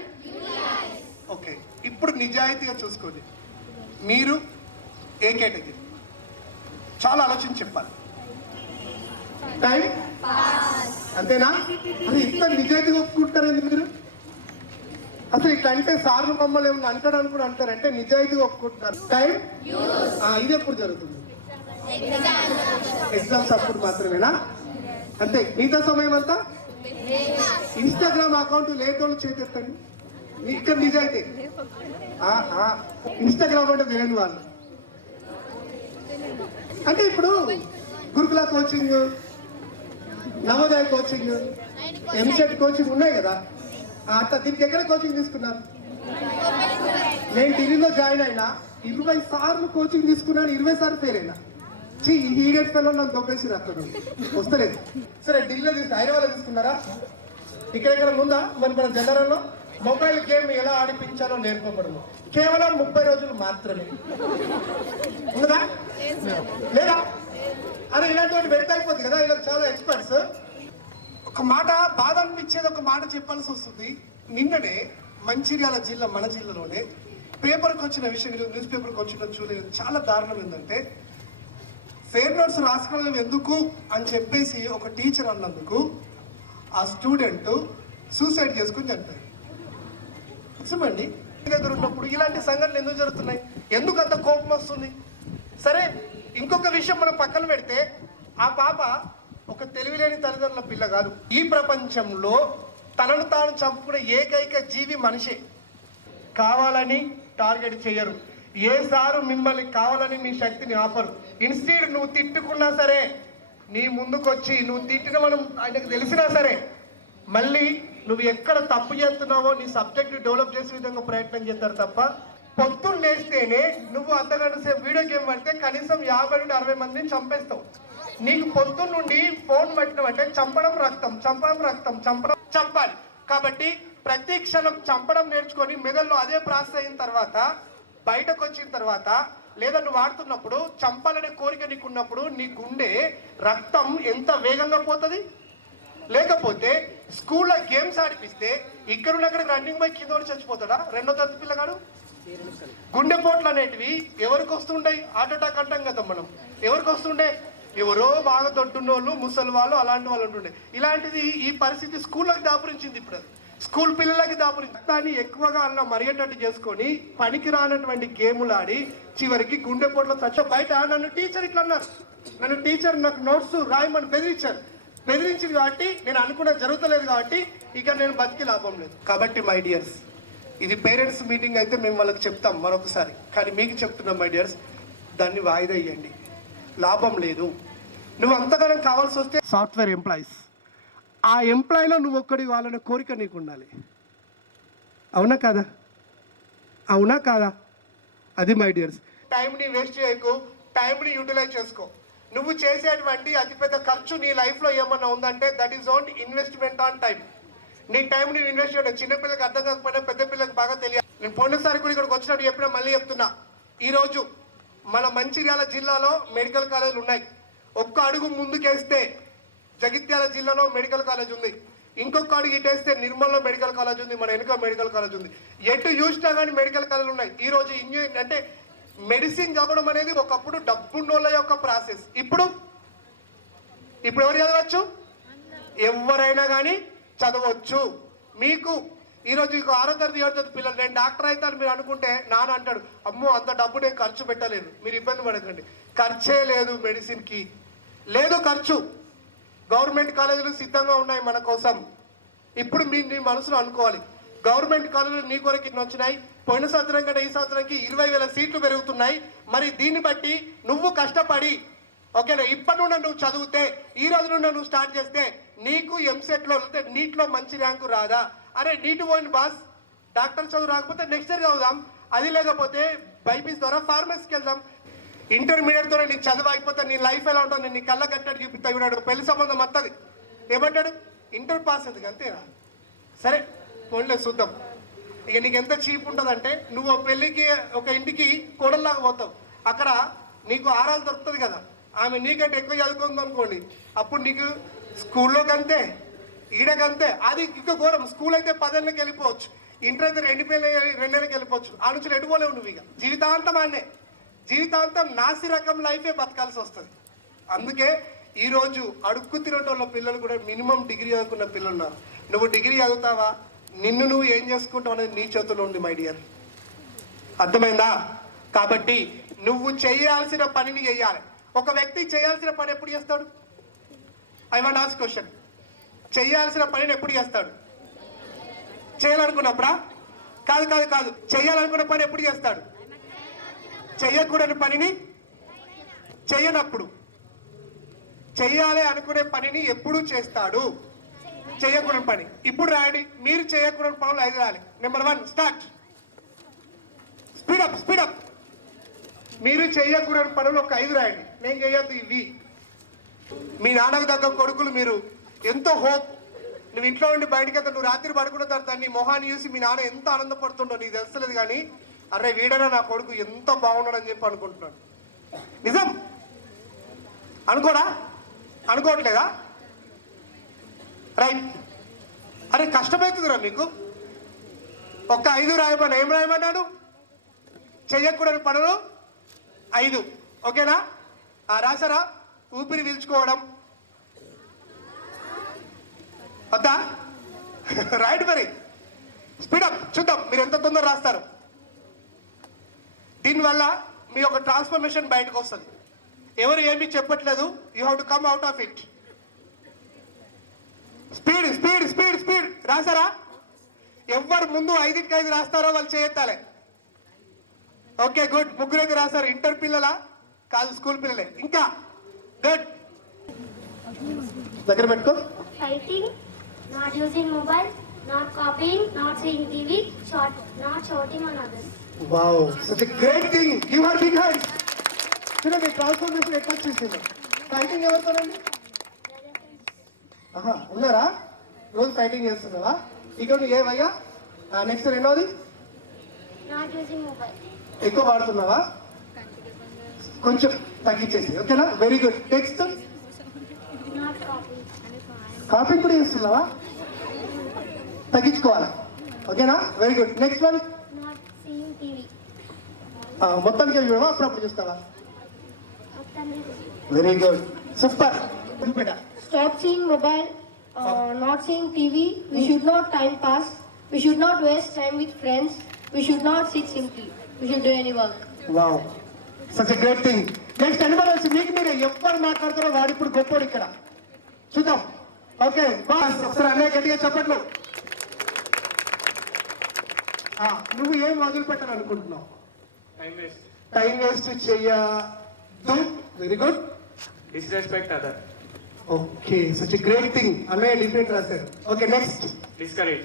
okay. ఇప్పుడు నిజాయితీగా చూసుకోండి. మీరు ఏ కేటగిరీ? చాలా ఆలోచించి చెప్పాలి. టైం అంతేనా? అది ఇంత నిజాయితీగా ఒప్పుకుంటారు ఎందుకు మీరు? అసలు ఇట్లా అంటే సార్లు మమ్మల్ని ఏమన్నా అంటాడని కూడా అంటారంటే నిజాయితీగా ఒప్పుకుంటున్నారు. టైం ఇది ఎప్పుడు జరుగుతుంది? ఎగ్జామ్స్ అప్పుడు మాత్రమేనా? అంతే. మిగతా సమయం అంతా ఇన్స్టాగ్రామ్ అకౌంట్ లేటోళ్ళు చేతెత్తండి. ఇక్కడ నిజాయితీ. ఇన్స్టాగ్రామ్ అంటే తెలియని వాళ్ళు. అంటే ఇప్పుడు గురుకుల coaching, Navodaya coaching, EAMCET coaching ఉన్నాయి కదా, అట్లా దీనికి ఎక్కడ కోచింగ్ తీసుకున్నారు? నేను ఢిల్లీలో జాయిన్ అయినా 20 సార్లు కోచింగ్ తీసుకున్నాను, 20 సార్లు ఫెయిల్ అయినా. ఈ ఈడెట్ ఫెలో నన్ను దొబ్బేసి అక్కడ వస్తలేదు. సరే ఢిల్లీలో హైదరాబాద్లో తీసుకున్నారా? ఇక్కడెక్కడ ముందా? మరి మన జనరల్లో మొబైల్ గేమ్ ఎలా ఆడిపించాలో నేర్పబడము. కేవలం 30 రోజులు మాత్రమే. ఉన్నదా లేదా? అరే ఇలాంటి వాటి వెంట అయిపోతుంది కదా, ఇలా చాలా ఎక్స్పర్ట్స్. ఒక మాట బాధ అనిపించేది, ఒక మాట చెప్పాల్సి వస్తుంది. నిన్ననే మంచిర్యాల జిల్లా, మన జిల్లాలోనే పేపర్కి వచ్చిన విషయం, న్యూస్ పేపర్కి వచ్చిన చూడలేదు. చాలా దారుణం ఏంటంటే, ఫెయిర్ నోట్స్ రాసుకోవడం ఎందుకు అని చెప్పేసి ఒక టీచర్ అన్నందుకు ఆ స్టూడెంట్ సూసైడ్ చేసుకుని చనిపోయాడు. నిజమండి. దగ్గర ఉన్నప్పుడు ఇలాంటి సంఘటనలు ఎందుకు జరుగుతున్నాయి? ఎందుకు అంత కోపం వస్తుంది? సరే, ఇంకొక విషయం మనం పక్కన పెడితే, ఆ పాప ఒక తెలివిలేని తల్లిదండ్రుల పిల్ల కాదు. ఈ ప్రపంచంలో తనను తాను చంపుకునే ఏకైక జీవి మనిషే. కావాలని టార్గెట్ చేయరు. ఏ సారు మిమ్మల్ని కావాలని మీ శక్తిని ఆపరు. ఇన్స్టీడ్ నువ్వు తిట్టుకున్నా సరే, నీ ముందుకొచ్చి నువ్వు తిట్టిన మనం ఆయనకు తెలిసినా సరే, మళ్ళీ నువ్వు ఎక్కడ తప్పు చేస్తున్నావో నీ సబ్జెక్ట్ డెవలప్ చేసే విధంగా ప్రయత్నం చేస్తారు తప్ప, పొద్దున్న లేస్తేనే నువ్వు అర్ధగంట సేపు వీడియో గేమ్ పడితే కనీసం 50 నుండి 60 మందిని చంపేస్తావు. నీకు పొద్దున్న నుండి ఫోన్ పట్టిన అంటే చంపడం రక్తం, చంపడం రక్తం, చంపడం చంపాలి. కాబట్టి ప్రతి క్షణం చంపడం నేర్చుకొని మెదడులో అదే ప్రాసెస్ అయిన తర్వాత, బయటకు వచ్చిన తర్వాత, లేదా నువ్వు ఆడుతున్నప్పుడు చంపాలనే కోరిక నీకున్నప్పుడు నీ గుండె రక్తం ఎంత వేగంగా పోతుంది. లేకపోతే స్కూల్లో గేమ్స్ ఆడిపిస్తే ఇక్కడున్న అక్కడికి రన్నింగ్ బైక్ కింద చచ్చిపోతాడా? 2వ తరగతి పిల్లగాడు. గుండెపోట్లు అనేటివి ఎవరికి వస్తుంటాయి? హార్ట్ అటాక్ అంటాం కదా మనం. ఎవరికి వస్తుండే? ఎవరో బాగా దొడ్డున్నోళ్ళు, ముసలి వాళ్ళు, అలాంటి వాళ్ళు ఉంటుండే. ఇలాంటిది ఈ పరిస్థితి స్కూళ్ళకి దాపురించింది. ఇప్పుడు స్కూల్ పిల్లలకి దాపురించింది. దాన్ని ఎక్కువగా అన్న మరిగేటట్టు చేసుకొని పనికి రానటువంటి గేములు ఆడి చివరికి గుండెపోట్లో బయట నన్ను టీచర్ ఇట్లా అన్నారు. నన్ను టీచర్ నాకు నోట్స్ రాయమని బెదిరించింది కాబట్టి నేను అనుకున్న జరుగుతలేదు కాబట్టి ఇక నేను బతికి లాభం లేదు. కాబట్టి మై డియర్స్, ఇది పేరెంట్స్ మీటింగ్ అయితే మేము వాళ్ళకి చెప్తాం మరొకసారి, కానీ మీకు చెప్తున్నాం మై డియర్స్, దాన్ని వాయిదా ఇవ్వండి. లాభం లేదు. నువ్వు అంతగానం కావాల్సి వస్తే సాఫ్ట్వేర్ ఎంప్లాయీస్, ఆ ఎంప్లాయీలో నువ్వు ఒక్కడి వాళ్ళని కోరిక నీకు ఉండాలి. అవునా కాదా? అవునా కాదా? అది మై డియర్స్. టైంని వేస్ట్ చేయకు, టైంని యూటిలైజ్ చేసుకో. నువ్వు చేసేటువంటి అతిపెద్ద ఖర్చు నీ లైఫ్లో ఏమన్నా ఉందంటే that is own investment on time. నీ టైం నీ ఇన్వెస్ట్ చేయడం. చిన్నపిల్లకి అర్థం కాకపోయినా పెద్ద పిల్లలకు బాగా తెలియాలి. నేను పోయినసారి కూడా ఇక్కడికి వచ్చినట్టు చెప్పినా మళ్ళీ చెప్తున్నా. ఈరోజు మన మంచిర్యాల జిల్లాలో మెడికల్ కాలేజీలు ఉన్నాయి. ఒక్క అడుగు ముందుకేస్తే జగిత్యాల జిల్లాలో మెడికల్ కాలేజ్ ఉంది. ఇంకొక అడుగు ఇటేస్తే నిర్మల్లో మెడికల్ కాలేజ్ ఉంది. మన వెనుక మెడికల్ కాలేజ్ ఉంది. ఎటు చూసినా కానీ మెడికల్ కాలేజీలు ఉన్నాయి. ఈరోజు ఇంజనీరింగ్ అంటే మెడిసిన్ చదవడం అనేది ఒకప్పుడు డబ్బున్నోళ్ళ యొక్క ప్రాసెస్. ఇప్పుడు ఎవరు చదవచ్చు? ఎవరైనా కానీ చదవచ్చు. మీకు ఈరోజు 6వ తరగతి 7వ తరగతి పిల్లలు నేను డాక్టర్ అవుతాను మీరు అనుకుంటే నాన్న అంటాడు, అమ్మో అంత డబ్బు నేను ఖర్చు పెట్టలేను. మీరు ఇబ్బంది పడకండి, ఖర్చే లేదు మెడిసిన్కి, లేదు ఖర్చు. గవర్నమెంట్ కాలేజీలు సిద్ధంగా ఉన్నాయి మన కోసం. ఇప్పుడు నీ మనసులో అనుకోవాలి, గవర్నమెంట్ కాలేజీలు నీ కొరకు ఇన్ని వచ్చినాయి. పోయిన సంవత్సరం కంటే ఈ సంవత్సరానికి 20,000 సీట్లు పెరుగుతున్నాయి. మరి దీన్ని బట్టి నువ్వు కష్టపడి ఓకేనా, ఇప్పటి నుండి నువ్వు చదివితే, ఈ రోజు నుండి నువ్వు స్టార్ట్ చేస్తే నీకు ఎంసెట్లో నీట్లో మంచి ర్యాంకు రాదా? అరే నీటి పోయింది బాస్, డాక్టర్ చదువు రాకపోతే నెక్స్ట్ ఇయర్ చదువుదాం, అది లేకపోతే బైపీసీ ద్వారా ఫార్మసీకి వెళ్దాం. ఇంటర్మీడియట్తో నీ చదువు అయిపోతే నీ లైఫ్ ఎలా ఉంటుంది నీ కళ్ళ కట్టినట్టు చూపిస్తా ఇవిడాడు పెళ్లి సంబంధం వస్తుంది ఏమంటాడు ఇంటర్ పాస్ అది అంతేనా సరే ఫోన్లో చూద్దాం ఇక నీకు ఎంత చీప్ ఉంటుందంటే నువ్వు పెళ్ళికి ఒక ఇంటికి కోడల్లాగా పోతావు అక్కడ నీకు ఆరాలు దొరుకుతుంది కదా ఆమె నీకంటే ఎక్కువ చదువుకుంది అనుకోండి అప్పుడు నీకు స్కూల్లోకి అంతే ఈడకంతే అది ఇంకా ఘోరం స్కూల్ అయితే 10 ఏళ్ళకి వెళ్ళిపోవచ్చు ఇంటర్ అయితే 2 ఏళ్ళకి వెళ్ళిపోవచ్చు ఆ నుంచి ఎటుపోలేవు నువ్వు ఇక జీవితాంతం అన్నే జీవితాంతం నాసి రకం లైఫే బతకాల్సి వస్తుంది అందుకే ఈరోజు అడుక్కు తినటోళ్ళ పిల్లలు కూడా మినిమం డిగ్రీ చదువుకున్న పిల్లలు ఉన్నారు నువ్వు డిగ్రీ చదువుతావా నిన్ను నువ్వు ఏం చేసుకుంటావు అనేది నీ చేతుల్లో ఉంది మై డియర్ అర్థమైందా కాబట్టి నువ్వు చేయాల్సిన పనిని చేయాలి ఒక వ్యక్తి చేయాల్సిన పని ఎప్పుడు చేస్తాడు ఐ వాంట్ ఆస్క్ క్వశ్చన్ చేయాల్సిన పనిని ఎప్పుడు చేస్తాడు చేయాలనుకున్నప్పుడా కాదు కాదు కాదు చేయాలనుకున్న పని ఎప్పుడు చేస్తాడు చెయ్యకూడని పనిని చెయ్యనప్పుడు చెయ్యాలి అనుకునే పనిని ఎప్పుడు చేస్తాడు చేయకూడని పని ఇప్పుడు రాయండి మీరు చేయకూడని పనులు 5 రాయాలి నెంబర్ 1 స్టార్ట్ స్పీడప్ మీరు చేయకూడని పనులు ఒక 5 రాయండి నేను చేయొద్దు ఇవి మీ నాన్నకు దగ్గర కొడుకులు మీరు ఎంతో హోప్ నువ్వు ఇంట్లో ఉండి బయటకి వెళ్తా నువ్వు రాత్రి పడుకున్న తర్వాత నీ మొహాన్ని చూసి మీ నాన్న ఎంత ఆనందపడుతుండో నీకు తెలుస్తలేదు కానీ అరే వీడైనా నా కొడుకు ఎంత బాగున్నాడని చెప్పి అనుకుంటున్నాడు నిజం అనుకోడా అనుకోవట్లేదా రైట్ అరే కష్టమవుతుందిరా మీకు ఒక్క 5 రాయమని ఏం రాయమన్నాడు చెయ్యకూడని పనులు 5 ఓకేనా రాసారా ఊపిరి పీల్చుకోవడం వద్దా రైట్ మరి స్పీడప్ చూద్దాం మీరు ఎంత తొందర రాస్తారు దీనివల్ల మీ యొక్క ట్రాన్స్ఫర్మేషన్ బయటకు వస్తుంది ఎవరు ఏమీ చెప్పట్లేదు you have to come out of it speed రాసారా ఎవరు ముందు 5కి 5 రాస్తారో వాళ్ళు చేయెత్తాలి ఓకే గుడ్ ముగ్గురైతే రాశారు ఇంటర్ పిల్లలా కాదు స్కూల్ పిల్లలే ఇంకా గుడ్ దగ్గర పెట్టుకో Fighting, not using mobile, not copying, not seeing TV, not shouting on others. Wow, such a great thing. Give her big hands. చూడండి ట్రాన్స్ఫర్మేషన్ ఎట్లా చేసిందో ఫైటింగ్ ఎవరితోనండి ఉన్నారా రోజు ఫైటింగ్ చేస్తున్నావా ఇక్కడ నువ్వు ఏమయ్యా నెక్స్ట్ రెండోది Not using mobile. ఎక్కువ వాడుతున్నావా కొంచెం తగ్గించేసి ఓకేనా very good next Not copying. Copy కూడా చేస్తున్నావా తగ్గించుకోవాలా ఓకేనా very good next one Not seeing TV. మొత్తానికి చూడవా అప్పుడప్పుడు చూస్తావా మొత్తాన్ని very good super beta Stop seeing mobile, not seeing TV. We should not time pass. We should not waste time with friends. We should not sit simply. We should do any work. Wow such a great thing next Animal వచ్చి మీకు మీరు ఎవరు మాట్లాడతారో వాడు ఇప్పుడు గొప్పోడు ఇక్కడ చూద్దాం ఓకే బాస్ ఒకసారి అన్నయ్య గట్టిగా చెప్పట్లు నువ్వు ఏం వదిలిపెట్టాలనుకుంటున్నావు టైం వేస్ట్ చెయ్యదు very good Disrespect other. Okay such a great thing అన్నయ్య డిఫరెంట్ రాశారు ఓకే నెక్స్ట్ Discourage.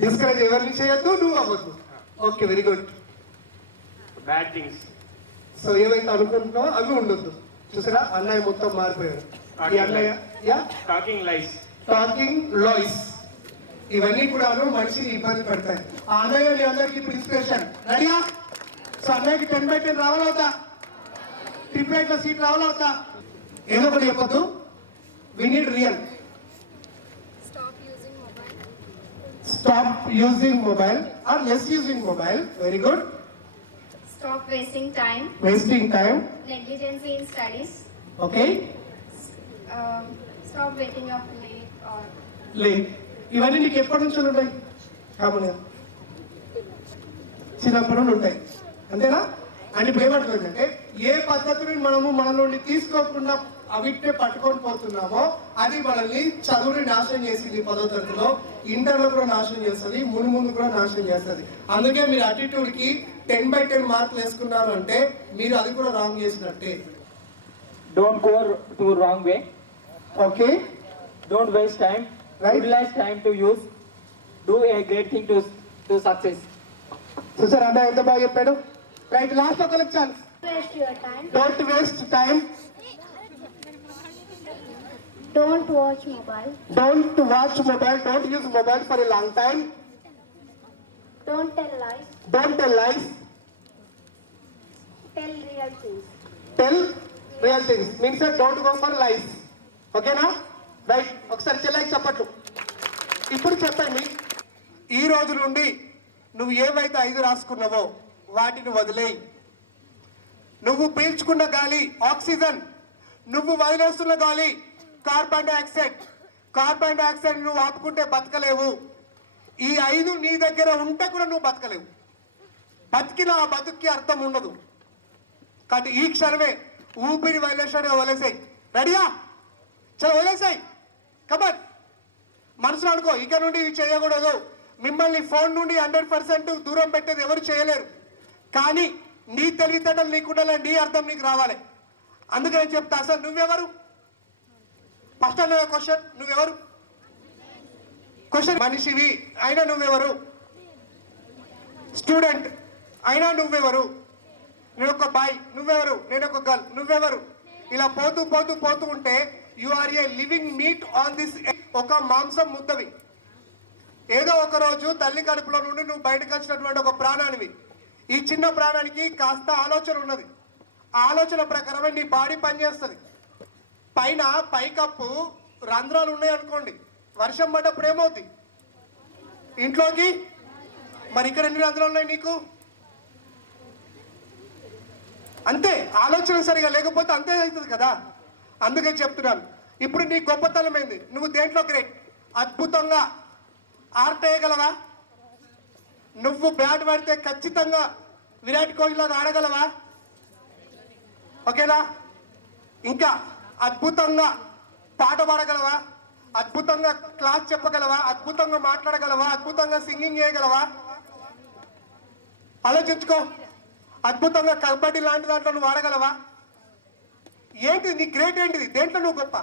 డిస్కరేజ్ ఎవరిని చేయొద్దు నువ్వు అవ్వద్దు okay very good Bad things. So ఏవైతే అనుకుంటున్నావో అవి ఉండొద్దు చూసారా అన్నయ్య మొత్తం మారిపోయాడు ఈ అన్నయ్య యా Talking lies. టాకింగ్ లాయిస్ ఇవన్నీ కూడాను మనిషిని ఇబ్బంది పెడతాయి ఆ అన్నయ్య మీ అందరికి ఇప్పుడు ఇన్స్పిరేషన్ రెడీయా సో అన్నయ్యకి 10/10 రావాలవుతా ట్రిప్లెట్ లో సీట్ రావాలవుతా ఏదో ఒకటి చెప్పొద్దు we need real stop using mobile or less using mobile very good Stop wasting time. Wasting time Negligence in studies. Okay Stop waking up late or late ఇవన్నీ నీకు ఎప్పటి నుంచి ఉంటాయి కామన్గా చిన్నప్పటి నుండి ఉంటాయి అంతేనా అని ఇప్పుడు ఏమంటుందంటే ఏ పద్ధతిని మనము మన నుండి తీసుకోకుండా అవిట్నే పట్టుకొని పోతున్నామో అది మనల్ని చదువుని నాశనం చేసింది 10వ తరగతిలో ఇంటర్లో కూడా నాశనం చేస్తుంది ముందు కూడా నాశనం చేస్తుంది అందుకే మీరు attitude కి 10/10 మార్కులు వేసుకున్నారు అంటే మీరు అది కూడా రాంగ్ చేసినట్టే Don't go to wrong way. Okay Don't waste time. Right. Utilize time to use. Do a great thing to success. చూసారు అన్న ఎంత బాగా చెప్పాడు రైట్ లాస్ట్ ఒకరికి chance Waste your time. Don't waste time. Don't watch mobile. Don't watch mobile. Don't use mobile for a long time. Don't tell lies. Don't tell lies. Tell real things. Tell real things means don't go for lies. ఓకేనా? Right. ఒకసారి చెల్లెకి చెప్పట్లు. ఇప్పుడు చెప్పండి, ఈ రోజు నుండి నువ్వు ఏవైతే 5 రాసుకున్నావో వాటిని వదిలేయి. నువ్వు పీల్చుకున్న గాలి ఆక్సిజన్, నువ్వు వదిలేస్తున్న గాలి కార్బన్ డైఆక్సైడ్. కార్బన్ డైఆక్సైడ్ నువ్వు ఆపుకుంటే బతకలేవు. ఈ 5 నీ దగ్గర ఉంటే కూడా నువ్వు బతకలేవు. బతికిన ఆ బతుక్కి అర్థం ఉండదు. కాబట్టి ఈ క్షణమే ఊపిరి వదిలేసాయి. రెడీయా? చలో వదిలేసాయి. కమన్. మనసులో అనుకో, ఇక నుండి ఇవి చేయకూడదు. మిమ్మల్ని ఫోన్ నుండి 100% దూరం పెట్టేది ఎవరు చేయలేరు. కానీ నీ తెలివితేటలు నీకుండాలి, నీ అర్థం నీకు రావాలి. అందుకని చెప్తా, అసలు నువ్వెవరు? ఫస్ట్ అన్న క్వశ్చన్, నువ్వెవరు? క్వశ్చన్, మనిషివి అయినా నువ్వెవరు? స్టూడెంట్ అయినా నువ్వెవరు? నేను ఒక బాయ్, నువ్వెవరు? నేను ఒక గర్ల్, నువ్వెవరు? ఇలా పోతూ పోతూ పోతూ ఉంటే you are a living meat on this. ఒక మాంసం ముద్దవి. ఏదో ఒక రోజు తల్లి కడుపులో నుండి నువ్వు బయటకు వచ్చినటువంటి ఒక ప్రాణానివి. ఈ చిన్న ప్రాణానికి కాస్త ఆలోచన ఉన్నది. ఆ ఆలోచన ప్రకారమే నీ బాడీ పనిచేస్తుంది. పైన పైకప్పు రంధ్రాలు ఉన్నాయి అనుకోండి, వర్షం పడ్డప్పుడు ఏమవుతుంది? ఇంట్లోకి. మరి ఇక్కడ ఎన్ని రంధ్రాలు ఉన్నాయి నీకు? అంతే. ఆలోచన సరిగా లేకపోతే అంతే అవుతుంది కదా. అందుకే చెప్తున్నాను. ఇప్పుడు నీ గొప్పతనం ఏంది? నువ్వు దేంట్లో గ్రేట్? అద్భుతంగా ఆర్ట్ వేయగలవా? నువ్వు బ్యాట్ పడితే ఖచ్చితంగా విరాట్ కోహ్లీలాగా ఆడగలవా? ఓకేనా? ఇంకా అద్భుతంగా పాట పాడగలవా? అద్భుతంగా క్లాస్ చెప్పగలవా? అద్భుతంగా మాట్లాడగలవా? అద్భుతంగా సింగింగ్ చేయగలవా? ఆలోచించుకో. అద్భుతంగా కబడ్డీ లాంటి దాంట్లో నువ్వు ఆడగలవా? ఏంటిది నీ గ్రేట్? ఏంటిది? దేంట్లో నువ్వు గొప్ప?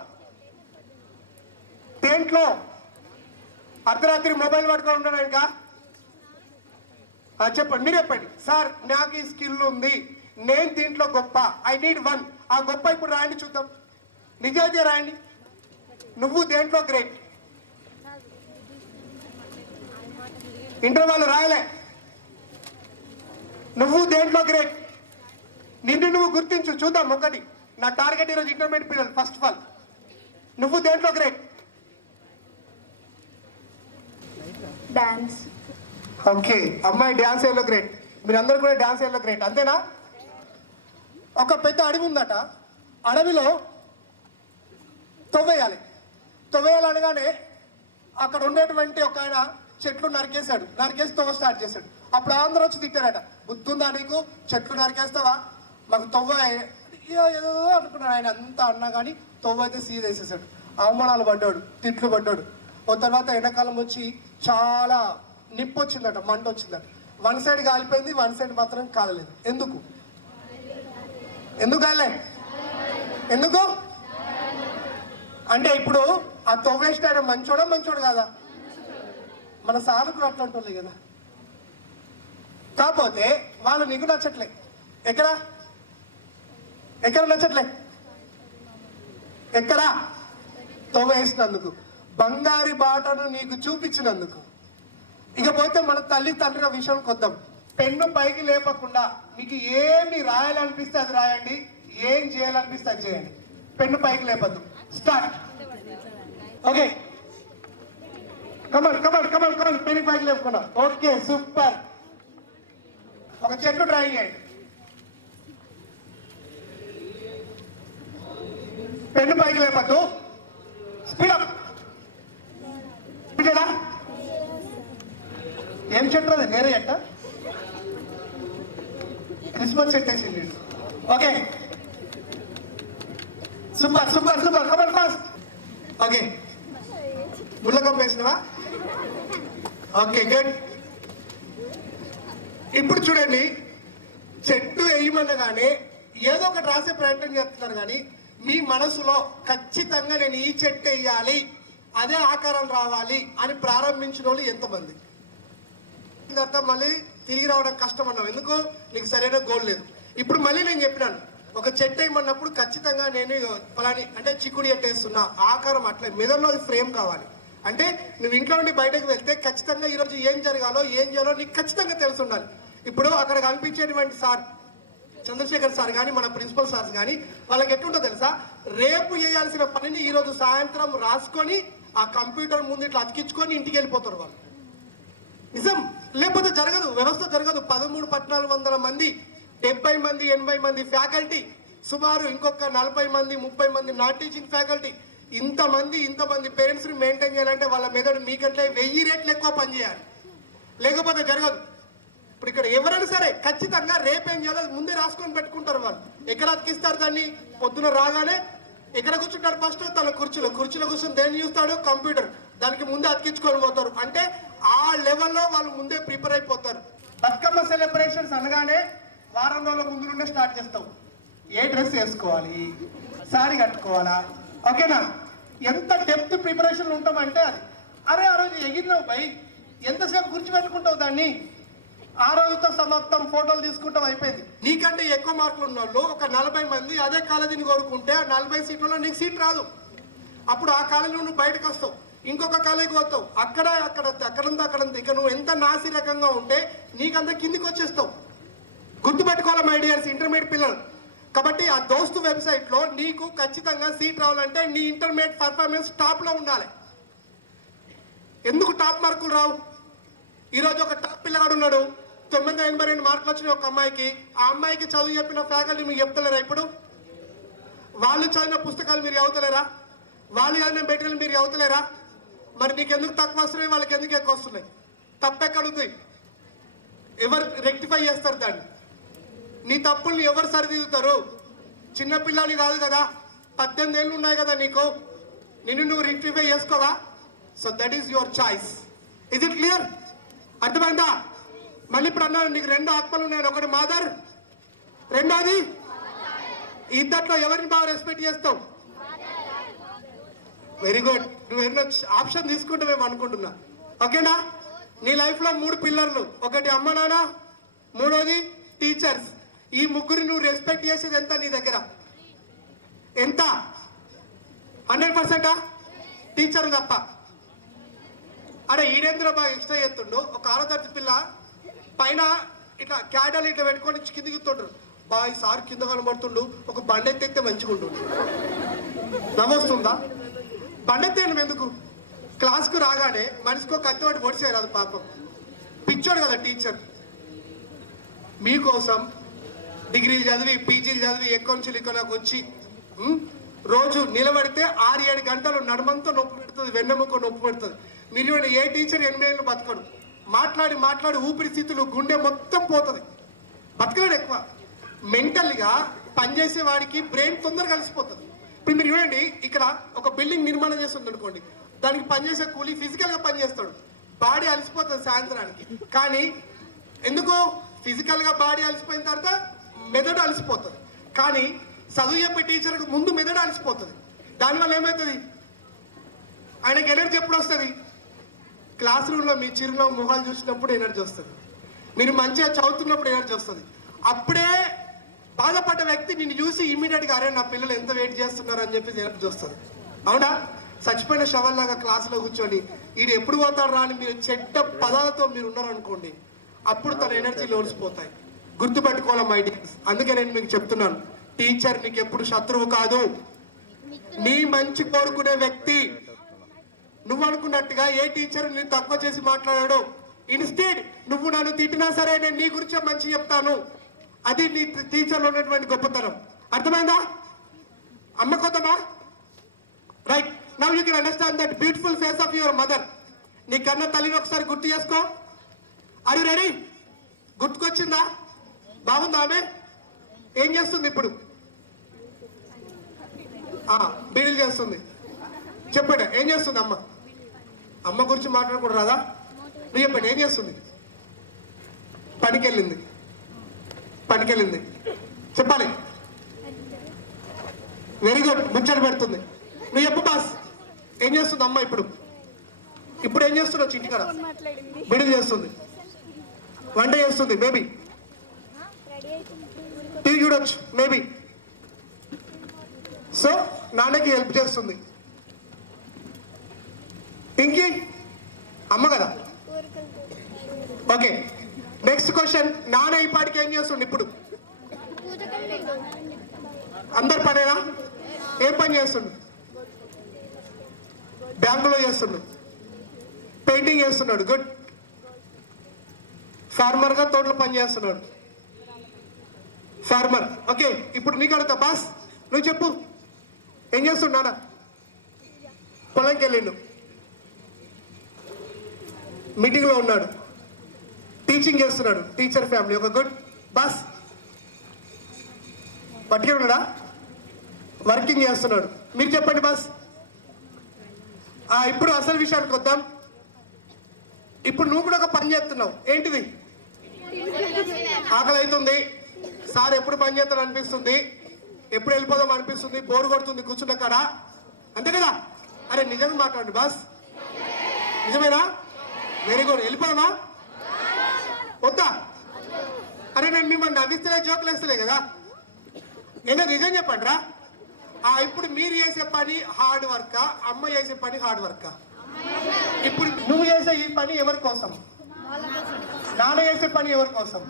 దేంట్లో? అర్ధరాత్రి మొబైల్ పట్టుకొని ఉన్నాను ఇంకా. చెప్పండి, మీరు చెప్పండి. సార్ నాకు ఈ స్కిల్ ఉంది, నేను దీంట్లో గొప్ప, ఐ నీడ్ 1. ఆ గొప్ప ఇప్పుడు రాయండి చూద్దాం. నిజాయితీ రాయండి. నువ్వు దేంట్లో గ్రేట్? ఇంటర్ వాళ్ళు రాయలే. నువ్వు దేంట్లో గ్రేట్? నిన్ను నువ్వు గుర్తించు చూద్దాం. ఒకటి నా టార్గెట్ ఈరోజు ఇంటర్మీడియట్ పిల్లలు. ఫస్ట్ ఆఫ్ ఆల్ నువ్వు దేంట్లో గ్రేట్? Dance. ఓకే, అమ్మాయి డ్యాన్స్ ఏలో గ్రేట్. మీరందరూ కూడా డ్యాన్స్ ఏలో గ్రేట్, అంతేనా? ఒక పెద్ద అడవి ఉందట. అడవిలో తవ్వేయాలి. తవ్వేయాలనగానే అక్కడ ఉండేటువంటి ఒక ఆయన చెట్లు నరికేశాడు. నరికేసి తవ్వ స్టార్ట్ చేశాడు. అప్పుడు అందరూ వచ్చి తిట్టారట, బుద్ధుందా నీకు? చెట్లు నరికేస్తావా? మాకు తవ్వ ఏదో అనుకున్నాడు. ఆయన అంతా అన్నా కానీ తవ్వ అయితే సీదేసేసాడు. అవమానాలు పడ్డాడు, తిట్లు పడ్డాడు. ఓ తర్వాత ఎండాకాలం వచ్చి చాలా నిప్పు వచ్చిందట, మంట వచ్చిందట. 1 సైడ్ కాలిపోయింది, 1 సైడ్ మాత్రం కాలలేదు. ఎందుకు? ఎందుకు కాలే? ఎందుకు అంటే ఇప్పుడు ఆ తవ్వేసిన ఆయన మంచోడు కాదా? మన సార్లు అట్లాంటి కదా. కాకపోతే వాళ్ళు నీకు నచ్చట్లే. ఎక్కడ నచ్చట్లే? ఎక్కడ? తవ్వేసినందుకు, బంగారి బాటను నీకు చూపించినందుకు. ఇకపోతే మన తల్లిదండ్రుల విషయానికి వద్దాం. పెన్ను పైకి లేపకుండా మీకు ఏమి రాయాలనిపిస్తే అది రాయండి, ఏం చేయాలనిపిస్తే అది చేయండి. పెన్ను పైకి లేపద్దు. స్టార్ట్. Okay, come on. పెన్ను పైకి లేపకుండా. Okay, super. ఒక చెట్టు డ్రాయింగ్ చేయండి. పెన్ను పైకి లేపద్దు. స్పీడప్. ఏం చెట్టు అది? నేరే చెట్ట? క్రిస్మస్ చెట్టు వేసింది. Okay, super. Come on fast. Okay, ముళ్ళకం వేసినవా? Okay, good. ఇప్పుడు చూడండి, చెట్టు వేయమనగానే ఏదో ఒకటి రాసే ప్రయత్నం చేస్తున్నారు. కానీ మీ మనసులో ఖచ్చితంగా నేను ఈ చెట్టు వేయాలి, అదే ఆకారం రావాలి అని ప్రారంభించిన వాళ్ళు ఎంతమంది? తర్వాత మళ్ళీ తిరిగి రావడం కష్టం అన్నావు. ఎందుకు? నీకు సరైన గోల్ లేదు. ఇప్పుడు మళ్ళీ నేను చెప్పినాను, ఒక చెట్టు వేయమన్నప్పుడు ఖచ్చితంగా నేను ఫలాని అంటే చిక్కుడు చెట్టు వేస్తున్నా ఆకారం అట్లా మెదడులో ఫ్రేమ్ కావాలి. అంటే నువ్వు ఇంట్లో నుండి బయటకు వెళ్తే ఖచ్చితంగా ఈరోజు ఏం జరగాలో ఏం చేయాలో నీకు ఖచ్చితంగా తెలిసి ఉండాలి. ఇప్పుడు అక్కడ కనిపించేటువంటి సార్ చంద్రశేఖర్ సార్ కానీ మన ప్రిన్సిపల్ సార్స్ కానీ వాళ్ళకి ఎట్లుంటో తెలుసా, రేపు చేయాల్సిన పనిని ఈరోజు సాయంత్రం రాసుకొని ఆ కంప్యూటర్ ముందు ఇట్లా అతికించుకొని ఇంటికి వెళ్ళిపోతారు వాళ్ళు. నిజం, లేకపోతే జరగదు, వ్యవస్థ జరగదు. 1300-1400 మంది, 70 మంది 80 మంది ఫ్యాకల్టీ, సుమారు ఇంకొక 40 మంది 30 మంది నాన్ టీచింగ్ ఫ్యాకల్టీ, ఇంతమంది పేరెంట్స్ని మెయింటైన్ చేయాలంటే వాళ్ళ మెదడు మీకంటే 1000 రెట్లు ఎక్కువ పనిచేయాలి, లేకపోతే జరగదు. ఇప్పుడు ఇక్కడ ఎవరైనా సరే ఖచ్చితంగా రేపేం చేయాలో ముందే రాసుకొని పెట్టుకుంటారు. వాళ్ళు ఎక్కడ అతికిస్తారు దాన్ని, పొద్దున రాగానే ఎక్కడ కూర్చుంటాడు ఫస్ట్ తన కుర్చీలో కూర్చొని దేన్ని చూస్తాడు, కంప్యూటర్, దానికి ముందే అతికించుకొని పోతారు. అంటే ఆ లెవెల్లో వాళ్ళు ముందే ప్రిపేర్ అయిపోతారు. బతుకమ్మ సెలబ్రేషన్స్ అనగానే వారం రోజుల ముందు నుండే స్టార్ట్ చేస్తాం. ఏ డ్రెస్ వేసుకోవాలి, సారీ కట్టుకోవాలా, ఓకేనా? ఎంత డెప్త్ ప్రిపరేషన్ ఉంటామంటే అది. అరే ఆ రోజు ఎగిరినావు బై, ఎంతసేపు కూర్చోబెట్టుకుంటావు దాన్ని, ఆ రోజుతో సమాప్తం, ఫోటోలు తీసుకుంటాం, అయిపోయింది. నీకంటే ఎక్కువ మార్కులు ఉన్న వాళ్ళు ఒక 40 మంది అదే కాలేజీని కోరుకుంటే ఆ 40 సీట్లలో నీకు సీట్ రాదు. అప్పుడు ఆ కాలేజీలో నువ్వు బయటకు వస్తావు, ఇంకొక కాలేజీకి పోతావు, అక్కడంతా ఇక నువ్వు ఎంత నాసి రకంగా ఉంటే నీకంతా కిందికి వచ్చేస్తావు. గుర్తుపెట్టుకోవాలి మై డియర్స్ ఇంటర్మీడియట్ పిల్లలు. కాబట్టి ఆ దోస్తు వెబ్సైట్లో నీకు ఖచ్చితంగా సీట్ రావాలంటే నీ ఇంటర్మీడియట్ పర్ఫార్మెన్స్ టాప్లో ఉండాలి. ఎందుకు టాప్ మార్కులు రావు? ఈరోజు ఒక టాప్ పిల్లగాడు ఉన్నాడు, 982 మార్కులు వచ్చినాయి ఒక అమ్మాయికి. ఆ అమ్మాయికి చదువు చెప్పిన ఫ్యాకల్టీ మీకు చెప్తలేరా? ఇప్పుడు వాళ్ళు చదివిన పుస్తకాలు మీరు చదువుతలేరా? వాళ్ళు చదివిన మెటీరియల్ మీరు చదువుతలేరా? మరి నీకు ఎందుకు తక్కువ వస్తున్నాయి, వాళ్ళకి ఎందుకు ఎక్కువ వస్తున్నాయి? తప్పెక్కడుంది? ఎవరు రెక్టిఫై చేస్తారు దాన్ని? నీ తప్పుల్ని ఎవరు సరిదిద్దుతారు? చిన్నపిల్లని కాదు కదా, 18 ఏళ్ళు ఉన్నాయి కదా నీకు, నిన్ను నువ్వు రెక్టిఫై చేసుకోవా? So that is your choice. Is it clear? అర్థమైందా? మళ్ళీ ఇప్పుడు అన్నాను, నీకు 2 ఆత్మలు ఉన్నాయి, ఒకటి మాదర్, రెండోది ఇద్దట్లో ఎవరిని బాగా రెస్పెక్ట్ చేస్తావు? వెరీ గుడ్, నువ్వు ఎన్నో ఆప్షన్ తీసుకుంటావేమో అనుకుంటున్నా. ఓకేనా? నీ లైఫ్లో 3 పిల్లర్లు, ఒకటి అమ్మ నాన్న, మూడోది టీచర్స్. ఈ ముగ్గురు నువ్వు రెస్పెక్ట్ చేసేది ఎంత నీ దగ్గర? ఎంత? 100%? టీచర్ తప్ప. అరే ఈడేంద్ర బాగా ఎక్స్ట్రా చేస్తుండు. ఒక 6వ తరగతి పిల్ల పైన ఇట్లా క్యాడలు ఇట్లా పెట్టుకొని కిందికి ఎత్తుండ్రు. బాయ్ సార్ కింద కనబడుతుండు, ఒక బండెత్తే మంచిగా ఉంటుండు. నమస్తుందా? బండెత్తేయడం ఎందుకు? క్లాస్కు రాగానే మనిషికి ఒక కత్తివాటి పొడిచేయరాదు పాపం, పిచ్చోడు కదా టీచర్. మీకోసం డిగ్రీలు చదివి పీజీలు చదివి ఎక్కడి ఇక్కడికి వచ్చి రోజు నిలబడితే 6-7 గంటలు నడుమంతా నొప్పి పెడుతుంది, వెన్నెముక నొప్పి పెడుతుంది. మీరు ఏ టీచర్ 8 ఏళ్ళు బతకడు, మాట్లాడి ఊపిరిస్థితులు గుండె మొత్తం పోతుంది, బతకలేడు ఎక్కువ. మెంటల్గా పనిచేసే వాడికి బ్రెయిన్ తొందరగా కలిసిపోతుంది. ఇప్పుడు మీరు చూడండి, ఇక్కడ ఒక బిల్డింగ్ నిర్మాణం చేస్తుంది అనుకోండి, దానికి పనిచేసే కూలీ ఫిజికల్గా పనిచేస్తాడు, బాడీ అలసిపోతుంది సాయంత్రానికి. కానీ ఎందుకు? ఫిజికల్గా బాడీ అలసిపోయిన తర్వాత మెదడు అలసిపోతుంది. కానీ చదువు చెప్పే టీచర్కి ముందు మెదడు అలసిపోతుంది. దానివల్ల ఏమవుతుంది? ఆయనకి ఎనర్జీ ఎప్పుడు వస్తుంది? క్లాస్ రూమ్లో మీ చిరునవ్వు మొహాలు చూసినప్పుడు ఎనర్జీ వస్తుంది, మీరు మంచిగా చదువుతున్నప్పుడు ఎనర్జీ వస్తుంది. అప్పుడే బాధపడ్డ వ్యక్తి నిన్ను చూసి ఇమీడియట్గా అరే నా పిల్లలు ఎంత వెయిట్ చేస్తున్నారు అని చెప్పి ఎనర్జీ వస్తుంది. అవునా? చచ్చిపోయిన శవల్లాగా క్లాసులో కూర్చొని ఈడు ఎప్పుడు పోతాడు రా అని మీరు చెడ్డ పదాలతో మీరు ఉన్నారనుకోండి, అప్పుడు తన ఎనర్జీ లోడిసిపోతాయి. గుర్తుపెట్టుకోవాలి మై డియర్స్. అందుకే నేను మీకు చెప్తున్నాను, టీచర్ నీకు ఎప్పుడు శత్రువు కాదు, నీ మంచి కోరుకునే వ్యక్తి. నువ్వు అనుకున్నట్టుగా ఏ టీచర్ నేను తక్కువ చేసి మాట్లాడాడు. ఇన్స్టెడ్ నువ్వు నన్ను తిట్టినా సరే నేను నీ గురించే మంచి చెప్తాను. అది నీ టీచర్లో ఉన్నటువంటి గొప్పతనం. అర్థమైందా? అమ్మ కొత్తమా? Right. Now you can understand that beautiful face of your mother. నీ కన్న తల్లిని ఒకసారి గుర్తు చేసుకో. Are you ready? గుర్తుకొచ్చిందా? బాగుందా? ఆమె ఏం చేస్తుంది ఇప్పుడు? బీడీలు చేస్తుంది. చెప్పండి, ఏం చేస్తుంది అమ్మ? అమ్మ గురించి మాట్లాడకూడదు రాదా? నువ్వు చెప్పండి, ఏం చేస్తుంది? పనికెళ్ళింది. చెప్పాలి. వెరీ గుడ్, ముచ్చట పెడుతుంది. నువ్వు చెప్పు బాస్, ఏం చేస్తుంది అమ్మ ఇప్పుడు? ఏం చేస్తున్నావు? ఇంటికాడ బీడీలు చేస్తుంది, వంట చేస్తుంది, బేబీ టీవీ చూడొచ్చు మేబీ. సో నాన్నకి హెల్ప్ చేస్తుంది. పింకీ అమ్మ కదా. Okay, next question. నాన్న ఈ పాటికి ఏం చేస్తుండు ఇప్పుడు? అందరు పనేనా? ఏం పని చేస్తుండు? బ్యాంకులో చేస్తుండు, పెయింటింగ్ చేస్తున్నాడు. గుడ్. ఫార్మర్గా తోటలో పని చేస్తున్నాడు. ఫార్మర్. ఓకే, ఇప్పుడు నీకు అడుగుతా బాస్, నువ్వు చెప్పు ఏం చేస్తున్నాడా? పొలంకి వెళ్ళిండు, మీటింగ్లో ఉన్నాడు, టీచింగ్ చేస్తున్నాడు, టీచర్ ఫ్యామిలీ. ఒక గుడ్. బాస్ పట్టుకే ఉన్నాడా? వర్కింగ్ చేస్తున్నాడు. మీరు చెప్పండి బాస్. ఇప్పుడు అసలు విషయానికి వద్దాం. ఇప్పుడు నువ్వు కూడా ఒక పని చేస్తున్నావు. ఏంటిది? ఆకలి అవుతుంది, సార్ ఎప్పుడు పని చేస్తాడు అనిపిస్తుంది, ఎప్పుడు వెళ్ళిపోదాం అనిపిస్తుంది, బోరు కొడుతుంది కూర్చున్న కాడ, అంతే కదా? అరే నిజంగా మాట్లాడండి బాస్, నిజమేనా? Very good. వెళ్ళిపోదామా వద్దా? అరే నేను మిమ్మల్ని నవ్విస్తలే, జోకులు వేస్తలే కదా. నేను నిజం చెప్పండి రా. ఇప్పుడు మీరు చేసే పని హార్డ్ వర్కా, అమ్మ చేసే పని హార్డ్ వర్కా? ఇప్పుడు నువ్వు చేసే ఈ పని ఎవరి కోసం? నాన్న చేసే పని ఎవరి కోసం?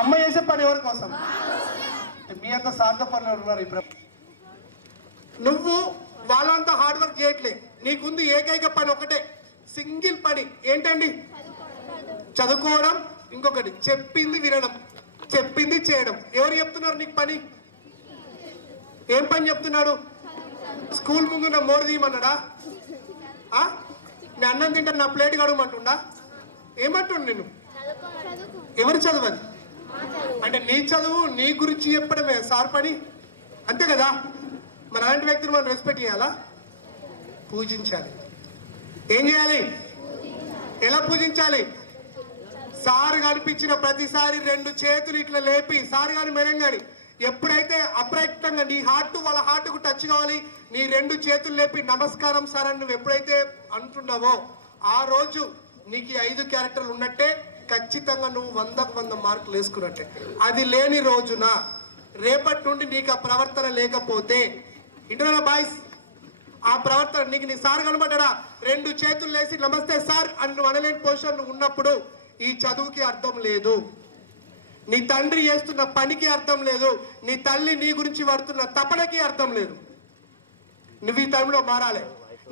అమ్మ చేసే పని ఎవరి కోసం? మీ అంత సార్థ పనులు ఉన్నారు ఇప్పుడు. నువ్వు వాళ్ళంతా హార్డ్ వర్క్ చేయట్లే. నీకుంది ఏకైక పని ఒకటే, సింగిల్ పని. ఏంటండి? చదువుకోవడం. ఇంకొకటి చెప్పింది వినడం, చెప్పింది చేయడం. ఎవరు చెప్తున్నారు నీకు పని? ఏం పని చెప్తున్నాడు? స్కూల్ ముందు నా మోరు తీయమన్నాడా? నేను అన్నం తింటే నా ప్లేట్ కడగమంటుండా? ఏమంటుండు నిన్ను? ఎవరు చదవదు అంటే నీ చదువు నీ గురించి చెప్పడమే సార్ పని, అంతే కదా? మరి అలాంటి వ్యక్తిని మనం రెస్పెక్ట్ చేయాలా? పూజించాలి. ఏం చేయాలి? ఎలా పూజించాలి? సార్ కనిపించిన ప్రతిసారి 2 చేతులు ఇట్లా లేపి, సార్ గాని మేడం గాని ఎప్పుడైతే అప్రయత్నంగా నీ హార్ట్ వాళ్ళ హార్ట్కు టచ్ కావాలి, నీ 2 చేతులు లేపి నమస్కారం సార్ అని నువ్వు ఎప్పుడైతే అంటున్నావో ఆ రోజు నీకు 5 క్యారెక్టర్లు ఉన్నట్టే, ఖచ్చితంగా నువ్వు 100కు 100 మార్కులు వేసుకున్నట్టే. అది లేని రోజున రేపటి నుండి నీకు ఆ ప్రవర్తన లేకపోతే, ఇంటర్నల్ బాయ్స్, ఆ ప్రవర్తన నీకు నీ సార్ కనబడ్డా 2 చేతులు లేసి నమస్తే సార్ అని నువ్వు అనలేని పొజిషన్ నువ్వు ఉన్నప్పుడు ఈ చదువుకి అర్థం లేదు, నీ తండ్రి చేస్తున్న పనికి అర్థం లేదు, నీ తల్లి నీ గురించి పడుతున్న తపనకి అర్థం లేదు. నువ్వు ఈ టైంలో మారాలి.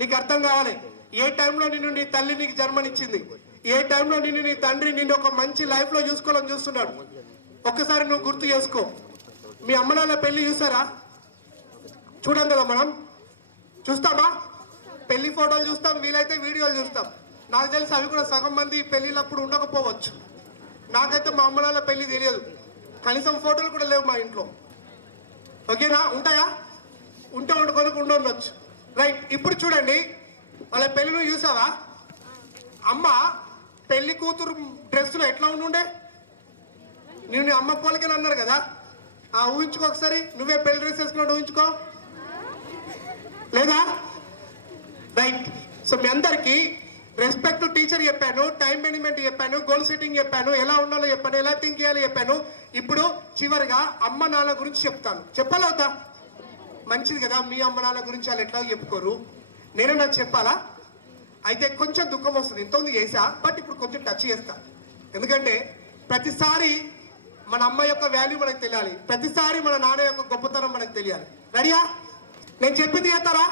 నీకు అర్థం కావాలి ఏ టైంలో నిన్ను నీ తల్లి నీకు జన్మనిచ్చింది, ఏ టైంలో నిన్ను నీ తండ్రి నిన్ను ఒక మంచి లైఫ్లో చూసుకోవాలని చూస్తున్నాడు. ఒక్కసారి నువ్వు గుర్తు చేసుకో. మీ అమ్మ నాన్న పెళ్లి చూసారా? చూడం కదా, మనం చూస్తామా? పెళ్లి ఫోటోలు చూస్తాం, వీలైతే వీడియోలు చూస్తాం. నాకు తెలిసి అవి కూడా సగం మంది పెళ్లిళ్ళప్పుడు ఉండకపోవచ్చు. నాకైతే మా అమ్మ నాన్న పెళ్లి తెలియదు, కనీసం ఫోటోలు కూడా లేవు మా ఇంట్లో. ఓకేనా? ఉంటాయా? ఉంటే వండుకొని ఉండొచ్చు. రైట్. ఇప్పుడు చూడండి, వాళ్ళ పెళ్లి నువ్వు చూసావా? అమ్మ పెళ్లి కూతురు డ్రెస్సులో ఎట్లా ఉండే? నేను అమ్మ పోలికని అన్నారు కదా, ఊహించుకో ఒకసారి. నువ్వే పెళ్లి డ్రెస్ వేసుకున్నాడు, ఊహించుకో. లేదా? రైట్. సో మీ అందరికీ రెస్పెక్ట్ టీచర్ చెప్పాను, టైం మేనేజ్మెంట్ చెప్పాను, గోల్ సెట్టింగ్ చెప్పాను, ఎలా ఉండాలో చెప్పాను, ఎలా థింక్ చేయాలో చెప్పాను. ఇప్పుడు చివరిగా అమ్మ నాన్న గురించి చెప్తాను. చెప్పాలవుతా? మంచిది కదా, మీ అమ్మ నాన్న గురించి వాళ్ళు ఎట్లా చెప్పుకోరు, నేను నాకు చెప్పాలా? అయితే కొంచెం దుఃఖం వస్తుంది. ఇంతకుముందు చేసా, బట్ ఇప్పుడు కొంచెం టచ్ చేస్తా. ఎందుకంటే ప్రతిసారి మన అమ్మ యొక్క వాల్యూ మనకు తెలియాలి, ప్రతిసారి మన నాన్న యొక్క గొప్పతనం మనకు తెలియాలి. రెడీయా? నేను చెప్పింది చేస్తారా?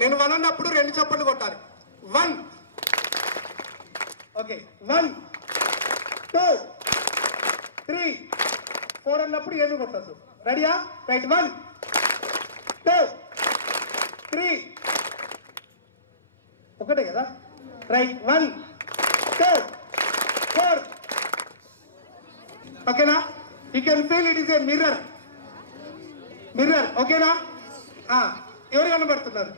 నేను 1 అన్నప్పుడు 2 చప్పట్లు కొట్టాలి. 1. ఓకే, 1 2 3 4 అన్నప్పుడు ఏమి కొట్టద్దు. రెడీయా? రైట్. 1 2 3 ఒకటే కదా? రైట్. 1 2 4. ఓకేనా? You can feel it is a mirror. Mirror. ఓకేనా? ఎవరు కనబడుతున్నారు?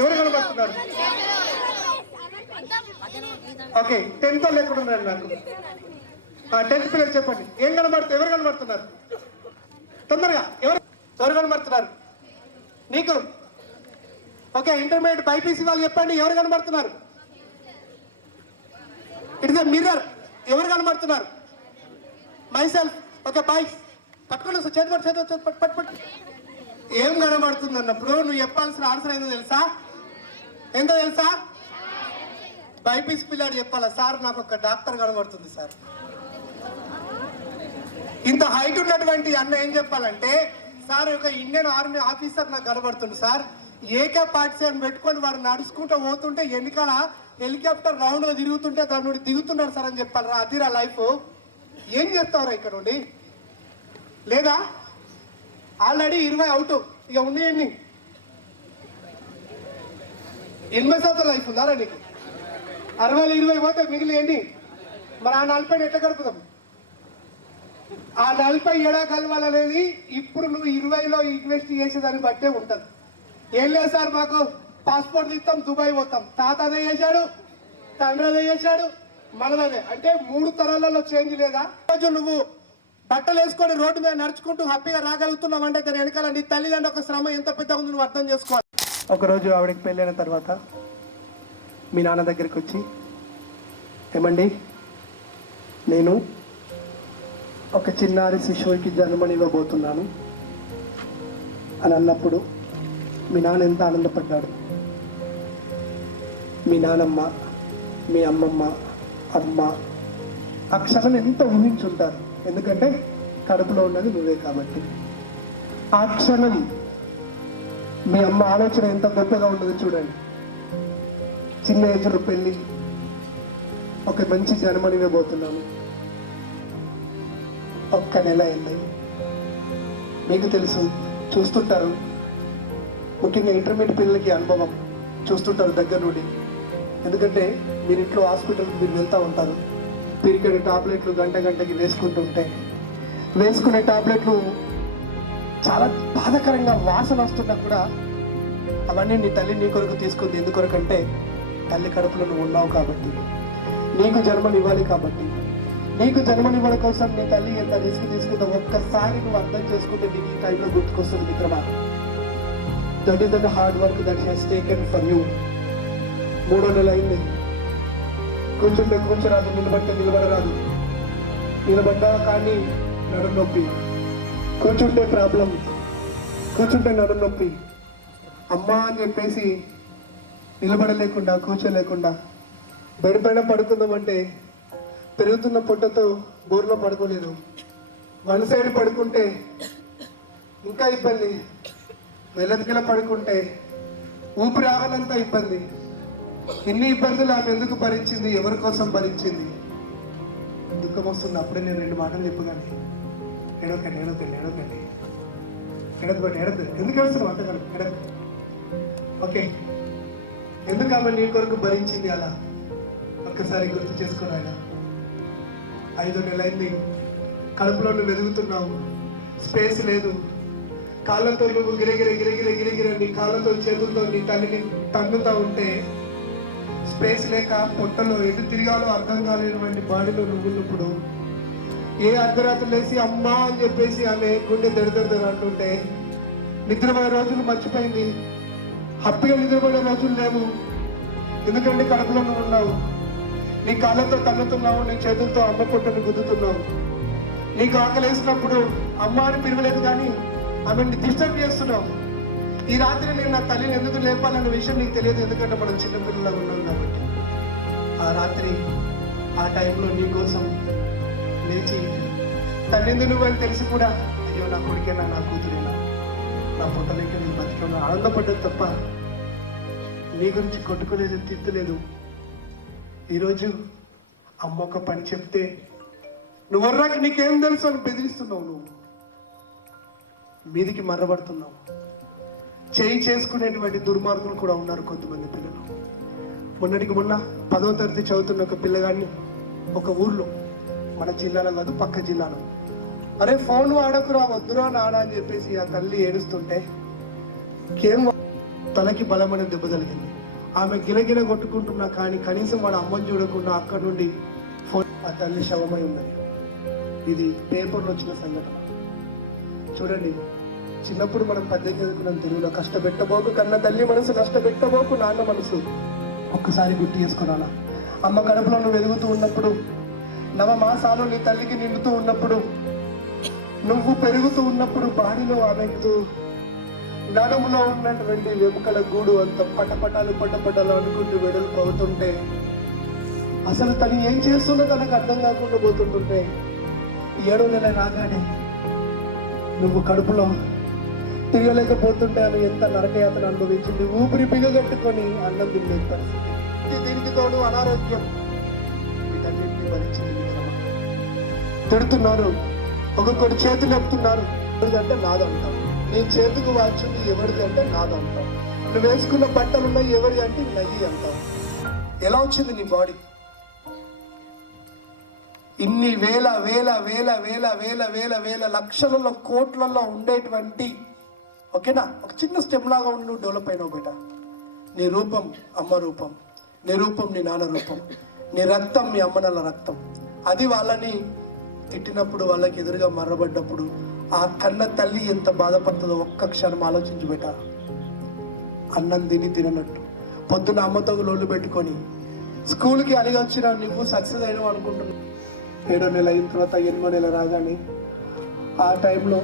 ఎవరు కనబడుతున్నారు? ఓకే, 10th వాళ్ళు ఎక్కడ ఉన్నారు? నాకు 10th పిల్లలు చెప్పండి, ఏం కనబడుతుంది? ఎవరు కనబడుతున్నారు? తొందరగా ఎవరు కనబడుతున్నారు నీకు? ఓకే, ఇంటర్మీడియట్ బైపీసీ వాళ్ళు చెప్పండి, ఎవరు కనబడుతున్నారు? It is a mirror. ఎవరు కనబడుతున్నారు? Myself. Okay boy. పట్టుకోండి సార్, చేతి పట్టు. ఏం కనబడుతుంది అన్నప్పుడు నువ్వు చెప్పాల్సిన ఆన్సర్ ఏందో తెలుసా? బైపీసీ పిల్లాడు చెప్పాలా, సార్ నాకు ఒక డాక్టర్ కనబడుతుంది సార్. ఇంత హైట్ ఉన్నటువంటి అన్న ఏం చెప్పాలంటే, సార్ ఒక ఇండియన్ ఆర్మీ ఆఫీసర్ నాకు కనబడుతుంది సార్, ఏకే పార్టీ అని పెట్టుకొని వాడు నడుచుకుంటూ పోతుంటే వెనకాల హెలికాప్టర్ రౌండ్గా తిరుగుతుంటే దాని నుండి దిగుతున్నాడు సార్ అని చెప్పాలి. అదిరా లైఫ్. ఏం చేస్తావురా ఇక్కడ నుండి? లేదా ఆల్రెడీ 20 అవుట్, ఇక ఉన్నాయండి 80 సంవత్సరాల లైఫ్ ఉందారా నీకు? 60 20 పోతే మిగిలి ఎన్ని? మరి ఆ 40 ఎట్లా గడుపుతాం? ఆ 40 ఏడా కలవాలనేది ఇప్పుడు నువ్వు 20లో ఇన్వెస్ట్ చేసేదాన్ని బట్టే ఉంటుంది. ఏం లేదు సార్, మాకు పాస్పోర్ట్ తీస్తాం, దుబాయ్ పోతాం. తాత అదే చేశాడు, తండ్రి అదే చేశాడు, మనదదే. అంటే 3 తరాలలో చేంజ్ లేదా? రోజు నువ్వు బట్టలు వేసుకొని రోడ్డు మీద నడుచుకుంటూ హ్యాపీగా రాగలుగుతున్నావు అంటే దాని వెనకాల నీ తల్లిదండ్రుల ఒక శ్రమ ఎంత పెద్దగా ఉంది నువ్వు అర్థం చేసుకోవాలి. ఒకరోజు ఆవిడకి పెళ్ళైన తర్వాత మీ నాన్న దగ్గరికి వచ్చి, ఏమండి నేను ఒక చిన్నారి శిశువుకి జన్మనివ్వబోతున్నాను అని అన్నప్పుడు మీ నాన్న ఎంత ఆనందపడ్డాడు. మీ నానమ్మ, మీ అమ్మమ్మ, అమ్మ ఆ క్షణం ఎంత ఊహించుంటారు. ఎందుకంటే కడుపులో ఉన్నది నువ్వే కాబట్టి. ఆ క్షణం మీ అమ్మ ఆలోచన ఎంత గొప్పగా ఉండదు చూడండి. చిన్న ఏజ్లో పెళ్ళి, ఒక మంచి జన్మనివ్వబోతున్నాను. ఒక్క నెల అయింది. మీకు తెలుసు, చూస్తుంటారు, ముఖ్యంగా ఇంటర్మీడియట్ పిల్లలకి అనుభవం చూస్తుంటారు దగ్గర నుండి. ఎందుకంటే మీరు ఇంట్లో హాస్పిటల్కి మీరు వెళ్తూ ఉంటారు. పిరికెడు టాబ్లెట్లు గంటకి వేసుకుంటుంటే వేసుకునే టాబ్లెట్లు చాలా బాధాకరంగా వాసన వస్తున్నా కూడా అవన్నీ నీ తల్లి నీ కొరకు తీసుకుంది. ఎందుకొరకంటే తల్లి కడుపులో నువ్వు ఉన్నావు కాబట్టి, నీకు జన్మనివ్వాలి కాబట్టి. నీకు జన్మనివ్వడం కోసం నీ తల్లి ఎంత రిస్క్ తీసుకుందో ఒక్కసారి నువ్వు అర్థం చేసుకుంటే నీకు ఈ టైంలో గుర్తుకొస్తుంది మిత్రమా. That is the hard work that he's taken for you. 3వ నెల అయింది. కూర్చుంటే కూర్చోరాదు, నిలబడితే నిలబడరాదు. నిలబడ్డా కానీ నడుము నొప్పి, కూర్చుంటే ప్రాబ్లం, కూర్చుంటే నడుము నొప్పి. అమ్మ అని చెప్పేసి నిలబడలేకుండా కూర్చోలేకుండా బెడ్ పైన పడుకుందామంటే పెరుగుతున్న పొట్టతో బోర్లో పడుకోలేదు. వన్ సైడ్ పడుకుంటే ఇంకా ఇబ్బంది, వెల్లతికిలా పడుకుంటే ఊపిరి ఆగనంత ఇబ్బంది. ఇన్ని ఇబ్బందులు ఆమె ఎందుకు భరించింది? ఎవరి కోసం భరించింది? దుఃఖం వస్తుంది. అప్పుడే నేను 2 మాటలు చెప్పగానే ఎడకండి ఎందుకు ఏడుస్తున్నావు అంతగాను? ఓకే, ఎందుకు ఆమె నీ కొరకు భరించింది అలా ఒక్కసారి గుర్తు చేసుకుని ఆయన. 5వ నెల అయింది. కడుపులో నువ్వు వెతుకుతున్నావు, స్పేస్ లేదు. కాళ్ళతో నువ్వు గిరగిర నీ కాళ్ళతో చేతులతో నీ తల్లిని తన్నుతా ఉంటే స్పేస్ లేక పొట్టలో ఎటు తిరగాలో అర్థం కాలేనటువంటి బాడీలో నువ్వున్నప్పుడు ఏ అర్ధరాత్రి లేసి అమ్మా అని చెప్పేసి ఆమె గుండె దెడదెడదరు అంటుంటే నిద్రపోయే రోజులు మర్చిపోయింది. హ్యాపీగా నిద్రపోయే రోజులు లేవు. ఎందుకంటే కడుపులో నువ్వు ఉన్నావు. నీ కాళ్ళతో తన్నుతున్నావు, నీ చేతులతో అమ్మ పొట్టను గుద్దుతున్నావు. నీకు ఆకలేసినప్పుడు అమ్మ అని పిలవలేదు కానీ ఆమెని డిస్టర్బ్ చేస్తున్నావు. ఈ రాత్రి నేను నా తల్లిని ఎందుకు లేపాలన్న విషయం నీకు తెలియదు, ఎందుకంటే మనం చిన్నపిల్లలా ఉన్నాం కాబట్టి. ఆ రాత్రి ఆ టైంలో నీ కోసం లేచి తల్లింది నువ్వని తెలిసి కూడా అయ్యో నా కొడుకేనా, నా కూతురేనా, నా పొట్టలేక నీ బతికన్నా ఆనందపడ్డది తప్ప నీ గురించి కొట్టుకోలేదు, తిట్టలేదు. ఈరోజు అమ్మ ఒక పని చెప్తే నువ్వర్రాక నీకేం తెలుసు అని బెదిరిస్తున్నావు. నువ్వు మీదికి మర్రబడుతున్నావు. చేయి చేసుకునేటువంటి దుర్మార్గులు కూడా ఉన్నారు కొంతమంది పిల్లలు. మొన్నటికి మొన్న 10వ తరగతి చదువుతున్న ఒక పిల్లగాడిని ఒక ఊర్లో, మన జిల్లాలో కాదు పక్క జిల్లాలో, అరే ఫోన్ వాడకురా వద్దురా నాడా అని చెప్పేసి ఆ తల్లి ఏడుస్తుంటే తలకి బలమైన దెబ్బ తగిలింది. ఆమె గిలగిల కొట్టుకుంటున్నా కానీ కనీసం వాడు అమ్మని చూడకుండా అక్కడి నుండి ఫోన్, ఆ తల్లి శవమై ఉన్నది. ఇది పేపర్లో వచ్చిన సంఘటన. చూడండి, చిన్నప్పుడు మనం పద్యం చదువుకున్నాం తెలుగులో, కష్టపెట్టబోకు కన్న తల్లి మనసు, నష్టపెట్టబోకు నాన్న మనసు. ఒక్కసారి గుర్తు చేసుకున్నానా? అమ్మ కడుపులో నువ్వు వెలుగుతూ ఉన్నప్పుడు నవమాసాలు నీ తల్లికి నిండుతూ ఉన్నప్పుడు, నువ్వు పెరుగుతూ ఉన్నప్పుడు బాడిలో ఆమెకు నడుములో ఉన్నటువంటి వెముకల గూడు అంత పటపటాలు అనుకుంటూ వెడల్పు అవుతుంటే, అసలు తను ఏం చేస్తుందో తనకు అర్థం కాకుండా పోతుంటుంటే, 7వ నెల రాగానే నువ్వు కడుపులో తిరగలేకపోతుంటే ఆమె ఎంత నరకయాతన అనుభవించింది. ఊపిరి బిగగట్టుకొని అన్నం తినలేని పరిస్థితి. దీనికి తోడు అనారోగ్యం. వీటన్నింటినీ భరించింది మిత్రమా. తిడుతున్నారు, ఒక్కొక్కటి చేతులు ఎత్తున్నారు. ఎవరిది అంటే నాదంటాం. నీ చేతికి వాల్చింది ఎవరిది అంటే నాదంటాం. నువ్వు వేసుకున్న బట్టలు ఉన్నాయి ఎవరి అంటే నయ్యి అంటాం. ఎలా వచ్చింది నీ బాడీ? ఇన్ని వేల వేల వేల వేల వేల వేల వేల లక్షలలో కోట్లలో ఉండేటువంటి, ఓకేనా, ఒక చిన్న స్టెమ్ లాగా ఉండి నువ్వు డెవలప్ అయినావు బేట. నీ రూపం అమ్మ రూపం, నీ రూపం నీ నాన్న రూపం, నీ రక్తం మీ అమ్మనల రక్తం. అది వాళ్ళని తిట్టినప్పుడు, వాళ్ళకి ఎదురుగా మర్రబడ్డప్పుడు ఆ కన్న తల్లి ఎంత బాధపడుతుందో ఒక్క క్షణం ఆలోచించి బేట. అన్నం తిననట్టు పొద్దున అమ్మతో లోళ్ళు పెట్టుకొని స్కూల్కి అలిగి వచ్చిన నువ్వు సక్సెస్ అయినావు అనుకుంటున్నావు. 7వ నెల అయిన తర్వాత 8వ నెల రాగానే ఆ టైంలో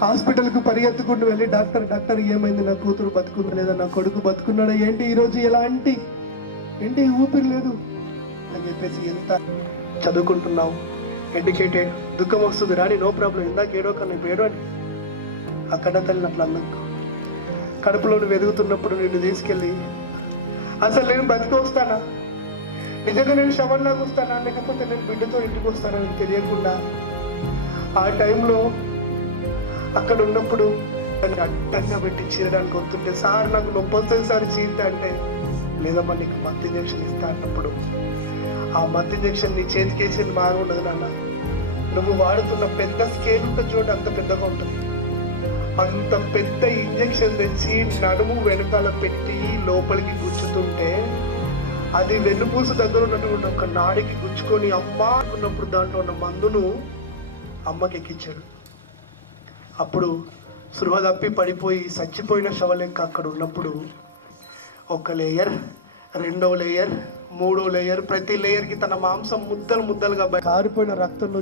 హాస్పిటల్కు పరిగెత్తుకుంటూ వెళ్ళి డాక్టర్ ఏమైంది, నా కూతురు బతుకుందా లేదా, నా కొడుకు బతుకున్నాడా, ఏంటి ఈరోజు ఎలాంటి ఏంటి ఊపిరి లేదు అని చెప్పేసి, ఎంత చదువుకుంటున్నావు, ఎడ్యుకేటెడ్, దుఃఖం వస్తుంది రాని, నో ప్రాబ్లం, ఇందాక ఏడో కన్నా ఇప్పుడు ఏడో అని అక్కడ తల్లిని అట్లా అన్నాకు. కడుపులో నువ్వు ఎదుగుతున్నప్పుడు నిన్ను తీసుకెళ్ళి, అసలు నేను బతికి వస్తానా, నిజంగా నేను శవన్లాగా వస్తానా, లేకపోతే నేను బిడ్డతో ఇంటికి వస్తానా అని తెలియకుండా ఆ టైంలో అక్కడ ఉన్నప్పుడు అడ్డంగా పెట్టి చీరడానికి వస్తుంటే, సార్ నాకు నొప్పి వస్తుంది సార్ చీరితే అంటే, లేదమ్మా నీకు మత్తు ఇంజక్షన్ ఇస్తా అన్నప్పుడు, ఆ మత్తు ఇంజక్షన్ నీ చేతికి వేసేది బాగా ఉండదు నాన్న, నువ్వు వాడుతున్న పెద్ద స్కేల్ ఉంటుంది చూడండి, అంత పెద్దగా ఉంటుంది. అంత పెద్ద ఇంజక్షన్ తెచ్చి నడుము వెనకాల పెట్టి లోపలికి గుచ్చుతుంటే, అది వెన్నుపూస దగ్గర ఉన్నటువంటి ఒక నాడికి గుచ్చుకొని అమ్మ అనుకున్నప్పుడు దాంట్లో ఉన్న మందును అమ్మకి ఎక్కించాడు. అప్పుడు సృహ తప్పి పడిపోయి చచ్చిపోయిన శవలెక్క అక్కడ ఉన్నప్పుడు, ఒక లేయర్, 2వ లేయర్, 3వ లేయర్, ప్రతి లేయర్కి తన మాంసం ముద్దలుగా కారిపోయిన రక్తంలో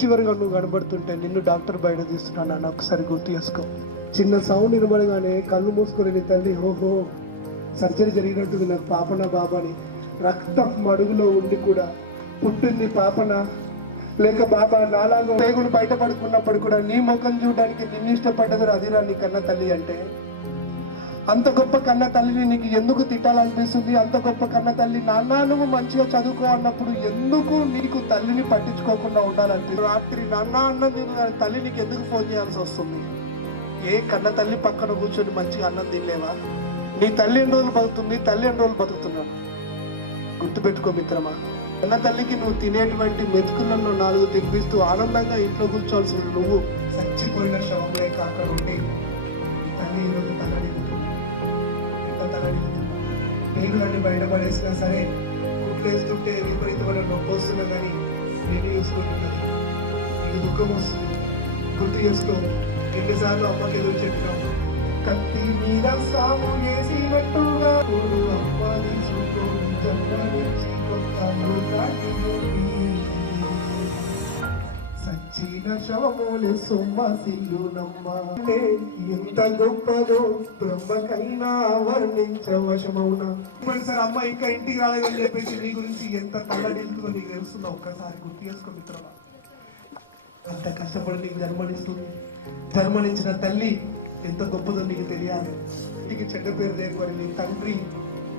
చివరిగా నువ్వు కనబడుతుంటే నిన్ను డాక్టర్ బయట తీస్తున్నాను అని ఒకసారి గుర్తు చేసుకో. చిన్న సౌండ్ వినబడగానే కళ్ళు మూసుకొని నీ తల్లి ఓహో సర్జరీ జరిగినట్టుంది నాకు పాపన బాబాని, రక్తం మడుగులో ఉండి కూడా పుట్టింది పాపన లేక బాబా నాలాగా పేగులు బయటపడుకున్నప్పుడు కూడా నీ ముఖం చూడడానికి నిన్ను ఇష్టపడ్డది అదిరా నీ కన్న తల్లి అంటే. అంత గొప్ప కన్న తల్లిని నీకు ఎందుకు తిట్టాలనిపిస్తుంది? అంత గొప్ప కన్న తల్లి నాన్న నువ్వు మంచిగా చదువుకో అన్నప్పుడు ఎందుకు నీకు తల్లిని పట్టించుకోకుండా ఉండాలనిపిస్తుంది? రాత్రి నాన్న అన్నది తల్లి నీకు ఎందుకు ఫోన్ చేయాల్సి వస్తుంది? ఏ కన్న తల్లి పక్కన కూర్చొని మంచిగా అన్నం తినలేవా? నీ తల్లి ఎన్ని రోజులు బతుకుతుంది, తల్లి ఎన్ని రోజులు బతుకుతున్నాడు? గుర్తుపెట్టుకో మిత్రమా, కన్న తల్లికి నువ్వు తినేటువంటి మెతుకులను 4 తినిపిస్తూ ఆనందంగా ఇంట్లో కూర్చోవలసిన నువ్వు చచ్చిపోయిన శవం లేక అక్కడ ఉండి తల్లి ఈరోజు నీళ్ళని బయటపడేసినా సరే, కుట్లేస్తుంటే విపరీతమైన నొప్పి వస్తున్నా కానీ నేను చూసుకుంటున్నది, నీకు దుఃఖం వస్తుంది. గుర్తు చేసుకో, ఎన్నిసార్లు అమ్మకి ఎదురు చెప్పినావు, కత్తి మీద సాము వేసినట్టుగా అమ్మ తీసుకొని జన్మనిచ్చి సచ్చిన శవమోలే సొమ్మసిల్లునమ్మ. ఎంత గొప్పదో బ్రహ్మకైనా వర్ణించవశమౌనా. సార్ అమ్మ ఇంకా ఇంటికి రాలేదని చెప్పేసి నీ గురించి ఎంత తల్లడిల్తుందో నీకు తెలుస్తుందో ఒక్కసారి గుర్తు చేసుకో మిత్రమా. అంత కష్టపడి నీకు జన్మనిచ్చిన తల్లి ఎంత గొప్పదో నీకు తెలియాలి. నీకు చెడ్డ పేరు లేకపోయి నీ తండ్రి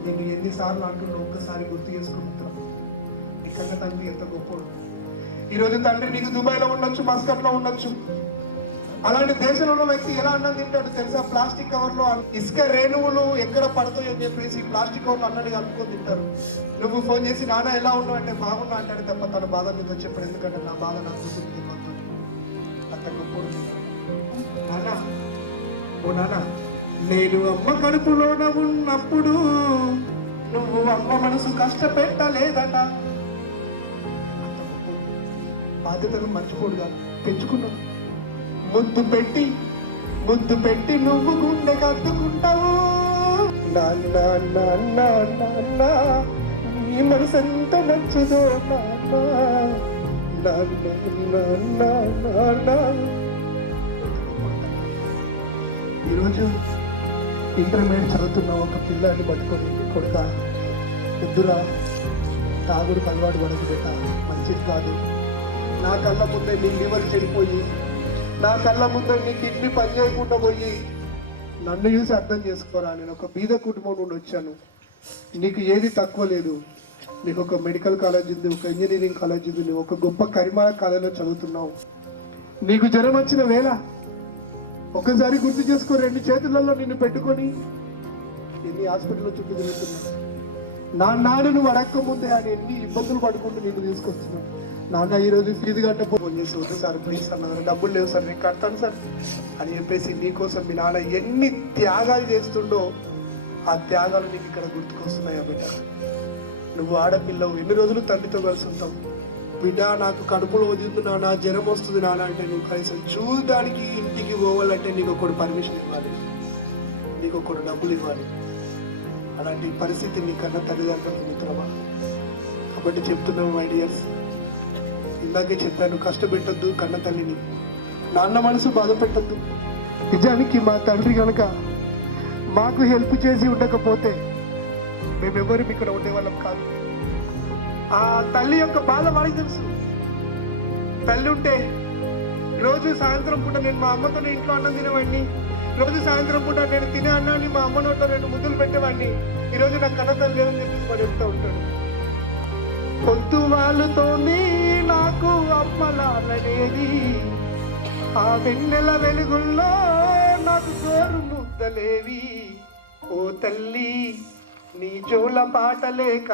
నేను ఎన్నిసార్లు అంటున్నా ఒక్కసారి గుర్తు చేసుకుంటున్నా. నీ కన్న తండ్రి ఎంత గొప్పడు. ఈరోజు తండ్రి నీకు దుబాయ్లో ఉండొచ్చు, మస్కట్లో ఉండొచ్చు. అలాంటి దేశంలో ఉన్న వ్యక్తి ఎలా అన్నం తింటాడు తెలుసా? ప్లాస్టిక్ కవర్లో ఇసుక రేణువులు ఎక్కడ పడతాయో అని చెప్పేసి ప్లాస్టిక్ కవర్లు అన్నది కలుపుకొని తింటారు. నువ్వు ఫోన్ చేసి నాన్న ఎలా ఉన్నావు అంటే బాగున్నా అంటాడు తప్ప తన బాధ నీతో చెప్పాడు. ఎందుకంటే నా బాధ నా కూతురు తెలియదు. అంత గొప్పడు నాన్న. ఓ నాన్న, నేను అమ్మ కడుపులోన ఉన్నప్పుడు నువ్వు అమ్మ మనసు కష్టపెట్టలేదట. బాధ్యతను మర్చిపోడుగా పెంచుకున్నావు. ముద్దు పెట్టి నువ్వు గుండె కత్తుకుంటావు. నాన్న నీ మనసు ఎంత నచ్చదో నాన్న. నా, నా, నా, నా, నా. ఈరోజు ఇంటర్మీడియట్ చదువుతున్న ఒక పిల్లాన్ని పట్టుకొని కొడుక వద్దురా, తాగుడుకు అలవాటు పడదు బేట, మంచిది కాదు. నా కళ్ళ ముందే నీ లివర్ చెడిపోయి, నా కళ్ళ ముందే నీ కిడ్నీ పని చేయకుండా పోయి, నన్ను చూసి అర్థం చేసుకోరా. నేను ఒక బీద కుటుంబం నుండి వచ్చాను. నీకు ఏది తక్కువ లేదు. నీకు ఒక మెడికల్ కాలేజ్ ఉంది, ఒక ఇంజనీరింగ్ కాలేజ్ ఉంది, నువ్వు ఒక గొప్ప కరిమాల కాలేజీలో చదువుతున్నావు. నీకు జ్వరం వచ్చిన వేళ ఒకసారి గుర్తు చేసుకో, 2 చేతులలో నిన్ను పెట్టుకొని ఎన్ని హాస్పిటల్లో చుట్టూ తిరుగుతున్నా. నాన్న నువ్వు అడక్క ముందే ఆయన ఎన్ని ఇబ్బందులు పడుకుంటూ నిన్ను తీసుకొస్తున్నావు. నాన్న ఈరోజు ఫీజు కట్ట ఫోన్ చేసి వద్దు సార్ ప్లీజ్ అన్నారు, డబ్బులు లేవు సార్ నేను కడతాను సార్ అని చెప్పేసి నీకోసం మీ నాన్న ఎన్ని త్యాగాలు చేస్తుండో ఆ త్యాగాలు నీకు ఇక్కడ గుర్తుకొస్తున్నాయా బిడ్డ. నువ్వు ఆడపిల్లవు, ఎన్ని రోజులు తండ్రితో కలిసి ఉంటావు. బిడ్డ నాకు కడుపులో వదిలింది నాన్న, జ్వరం వస్తుంది నాన్న అంటే నువ్వు కనీసం చూడడానికి ఇంటికి పోవాలంటే నీకు ఒకటి పర్మిషన్ ఇవ్వాలి, నీకు ఒకటి డబ్బులు ఇవ్వాలి. అలాంటి పరిస్థితి నీ కన్నా తల్లిదండ్రులు మిత్రమా. కాబట్టి చెప్తున్నావు మై డియర్స్, ఇందాకే చెప్పాను, కష్టపెట్టద్దు కన్న తల్లిని, నాన్న మనసు బాధ పెట్టద్దు. నిజానికి మా తండ్రి కనుక మాకు హెల్ప్ చేసి ఉండకపోతే మేమెవరు ఇక్కడ ఉండేవాళ్ళం కాదు. ఆ తల్లి యొక్క బాధ వాడికి తెలుసు. తల్లి ఉంటే రోజు సాయంత్రం పూట నేను మా అమ్మతో ఇంట్లో అన్నం తినేవాడిని, రోజు సాయంత్రం పూట నేను తినే అన్నాన్ని మా అమ్మ నోట్లో 2 ముద్దులు పెట్టేవాడిని. ఈరోజు నాకు కన్న తల్లి లేదని చెప్పేసి వాడు చెప్తూ ఉంటాడు. పొద్దు వాళ్ళతోని నాకు అమ్మలాలనేది, ఆ వెన్నెల వెలుగుల్లో నాకు గోరు ముద్దలేవి. ఓ తల్లి నీ జోల పాటలేక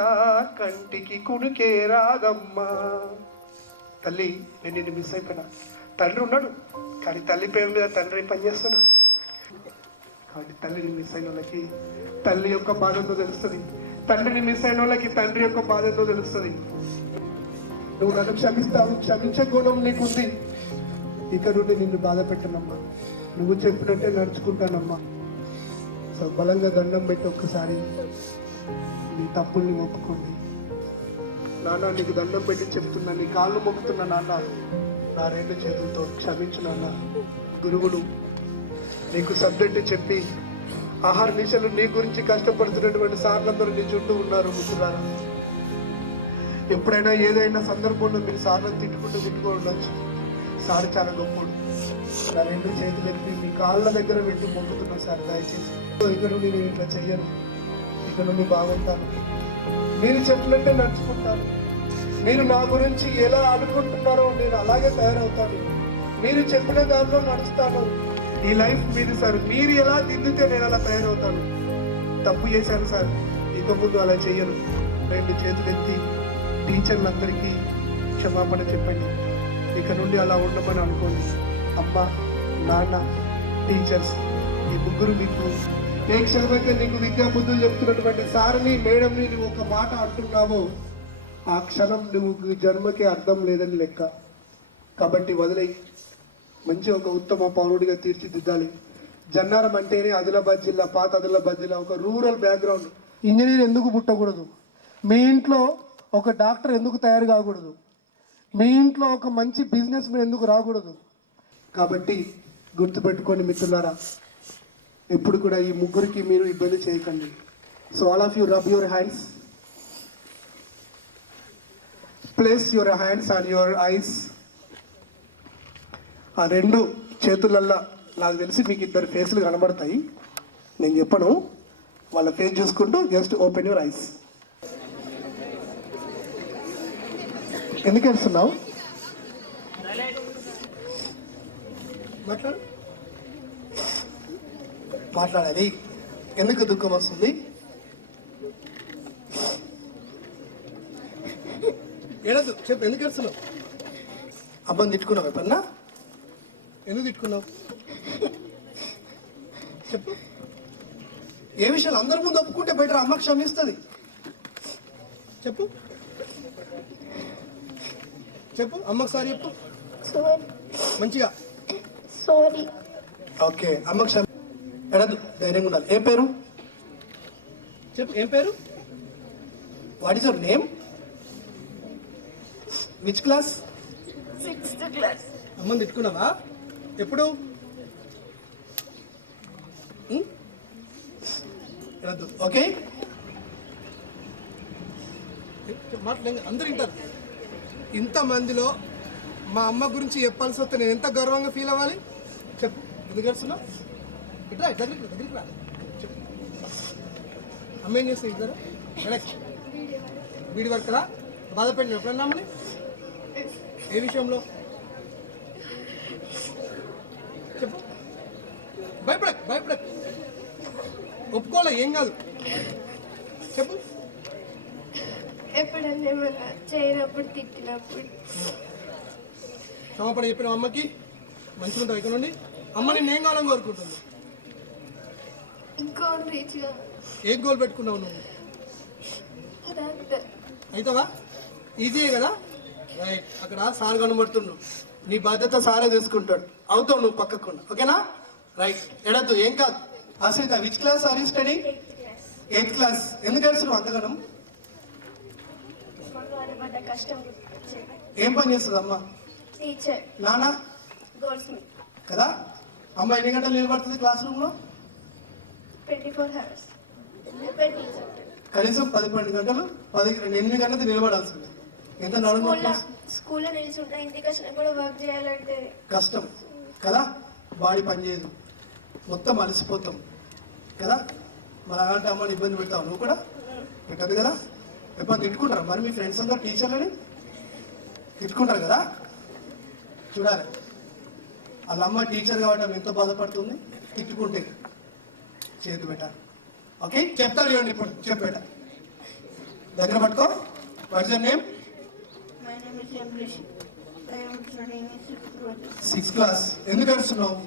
కంటికి కునుకే రాదమ్మా. తల్లి నేను నిన్ను మిస్ అయిపోయినా. తండ్రి ఉన్నాడు కానీ తల్లి పేరు మీద తండ్రి పనిచేస్తాడు. కాబట్టి తల్లిని మిస్ అయిన వాళ్ళకి తల్లి యొక్క బాధతో తెలుస్తుంది, తండ్రిని మిస్ అయిన వాళ్ళకి తండ్రి యొక్క బాధతో తెలుస్తుంది. నువ్వు నన్ను క్షమిస్తావు, క్షమించే గుణం నీకుంది. ఇక నుండి నిన్ను బాధ పెట్టనమ్మా, నువ్వు చెప్పినట్టే నడుచుకుంటానమ్మా. సో బలంగా దండం పెట్టి ఒక్కసారి నీ తప్పుల్ని మొక్కుకోండి. నాన్న నీకు దండం పెట్టి చెప్తున్నా, నీ కాళ్ళు మొక్కుతున్నా నాన్న, నా 2 చేతులతో క్షమించు నాన్న. గురువులు నీకు సబ్జెక్టు చెప్పి ఆహార నిశలు నీ గురించి కష్టపడుతున్నటువంటి సార్లందరూ నీ చుట్టూ ఉన్నారు మిత్రులారా. ఎప్పుడైనా ఏదైనా సందర్భంలో మీరు సార్లను తిట్టుకుంటూ ఉండొచ్చు. సార్ చాలా గొప్పడు. నా 2 చేతులు ఎత్తి మీ కాళ్ళ దగ్గర పెట్టి మొక్కుతున్నా సార్, దయచేసి ఇక నుండి నేను ఇట్లా చెయ్యను, ఇక నుండి బాగుంటాను, మీరు చెప్పినట్టే నడుచుకుంటాను, మీరు నా గురించి ఎలా అనుకుంటున్నారో నేను అలాగే తయారవుతాను, మీరు చెప్పిన దానిలో నడుస్తాను. ఈ లైఫ్ మీది సార్, మీరు ఎలా దిద్దితే నేను అలా తయారవుతాను. తప్పు చేశాను సార్, ఇక ముందు అలా చెయ్యను. 2 చేతులు ఎత్తి టీచర్లందరికీ క్షమాపణ చెప్పండి. ఇక నుండి అలా ఉండమని అనుకోండి. అమ్మ, నాన్న, టీచర్స్ ఈ ముగ్గురు మీకు ఏ క్షణమైతే నీకు విద్యా బుద్ధులు చెప్తున్నటువంటి సార్ని మేడంని నువ్వు ఒక మాట అంటున్నావో ఆ క్షణం నువ్వు జన్మకి అర్థం లేదని లెక్క. కాబట్టి వదిలేయి, మంచి ఒక ఉత్తమ పౌరుడిగా తీర్చిదిద్దాలి. జన్నారం అంటేనే ఆదిలాబాద్ జిల్లా, పాత ఆదిలాబాద్ జిల్లా ఒక రూరల్ బ్యాక్గ్రౌండ్. ఇంజనీర్ ఎందుకు పుట్టకూడదు? మీ ఇంట్లో ఒక డాక్టర్ ఎందుకు తయారు కాకూడదు? మీ ఇంట్లో ఒక మంచి బిజినెస్ మ్యాన్ ఎందుకు రాకూడదు? కాబట్టి గుర్తుపెట్టుకోండి మిత్రులారా, ఎప్పుడు కూడా ఈ ముగ్గురికి మీరు ఇబ్బంది చేయకండి. So all of you rub your hands, place your hands on your eyes. ఆ 2 చేతులల్లా నాకు తెలిసి మీకు 2 ఫేస్లు కనబడతాయి, నేను చెప్పను, వాళ్ళ ఫేస్ చూసుకుంటూ జస్ట్ ఓపెన్ యువర్ ఐస్. ఎందుకు ఏడుస్తున్నావు? మాట్లాడాలి. ఎందుకు దుఃఖం వస్తుంది? ఏడదు, చెప్పు, ఎందుకు ఏడుస్తున్నావు? అబ్బాని తిట్టుకున్నావు ఎప్పుడన్నా? ఎందుకు తిట్టుకున్నావు చెప్పు. ఏ విషయాలు అందరి ముందు ఒప్పుకుంటే బయట అమ్మ క్షమిస్తుంది. చెప్పు చెప్పు, అమ్మకు సారీ చెప్పు మంచిగా. Sorry. ఓకే, అమ్మకు క్షమ. ఎడదు, ధైర్యంగా ఉండాలి. ఏం పేరు చెప్పు, ఏం పేరు? What is your name? Which class? 6th class. అమ్మని తిట్టుకున్నావా ఎప్పుడు? వద్దు ఓకే మాట్లాడండి అందరు వింటారు. ఇంతమందిలో మా అమ్మ గురించి చెప్పాల్సి వస్తే నేను ఎంత గర్వంగా ఫీల్ అవ్వాలి చెప్పు. ఎందుకు గడుస్తున్నావు? ఇట్లా దగ్గరికి రా చెప్పు. అమ్మ ఏం చేస్తుంది ఇద్దరు వీడి వర్క్ కదా బాధపడిన ఎప్పుడన్నా అమ్మని ఏ విషయంలో చెప్పు. భయపడక్ ఒప్పుకోలే ఏం కాదు చెప్పు. ఎప్పుడన్నా ఏమన్నా చేయనప్పుడు తిట్టినప్పుడు క్షమాపణ చెప్పిన అమ్మకి మంచిగా ఉంటావు ఇక్కడ నుండి. అమ్మ నేను ఏం కావాలని కోరుకుంటుంది? ఇంకో రీచ్గా ఏం గోల్ పెట్టుకున్నావు నువ్వు? డాక్టర్. అవుతావా? ఈజీయే కదా. రైట్ అక్కడ సార్ కనబడుతున్నావు. నీ బాధ్యత సారే తీసుకుంటాడు. అవుతావు నువ్వు పక్కకుండా. ఓకేనా? రైట్ ఎడద్దు ఏం కాదు. Ashwitha which class are you study? 8th class. ఎందుకు వెళ్తున్నావు అంతగానం? పడ్డ కష్టం ఏం పని చేస్తుంది అమ్మ? టీచర్. నాన్న గోల్డ్ స్మిత్. కదా. అమ్మ ఎన్ని గంటలు నిలబడుతుంది క్లాస్ రూమ్లో? 24 hours. కనీసం 10-12 గంటలు 8 గంటలు నిలబడాల్సింది. ఎంత నడుము స్కూల్లో నిల్చుంటా, ఇంటికి వచ్చినా కూడా వర్క్ చేయాలంటే కష్టం కదా. బాడీ పనిచేయదు, మొత్తం అలసిపోతాం కదా. మరి అలాంటి అమ్మని ఇబ్బంది పెడతావు నువ్వు కూడా? పెట్టదు కదా. ఎప్పుడు తిట్టుకుంటారు మరి మీ ఫ్రెండ్స్ అందరూ టీచర్లని తిట్టుకుంటారు కదా. చూడాలి వాళ్ళ అమ్మ టీచర్ కాబట్టి ఎంత బాధపడుతుంది తిట్టుకుంటే. చేతి పెట్టాలి. ఓకే చెప్తాను చూడండి ఇప్పుడు చెప్పేట దగ్గర పట్టుకో. What is your name? My name is Amrish. I am studying in 6th class. 6th class. ఎందుకు ఏడుస్తున్నావు?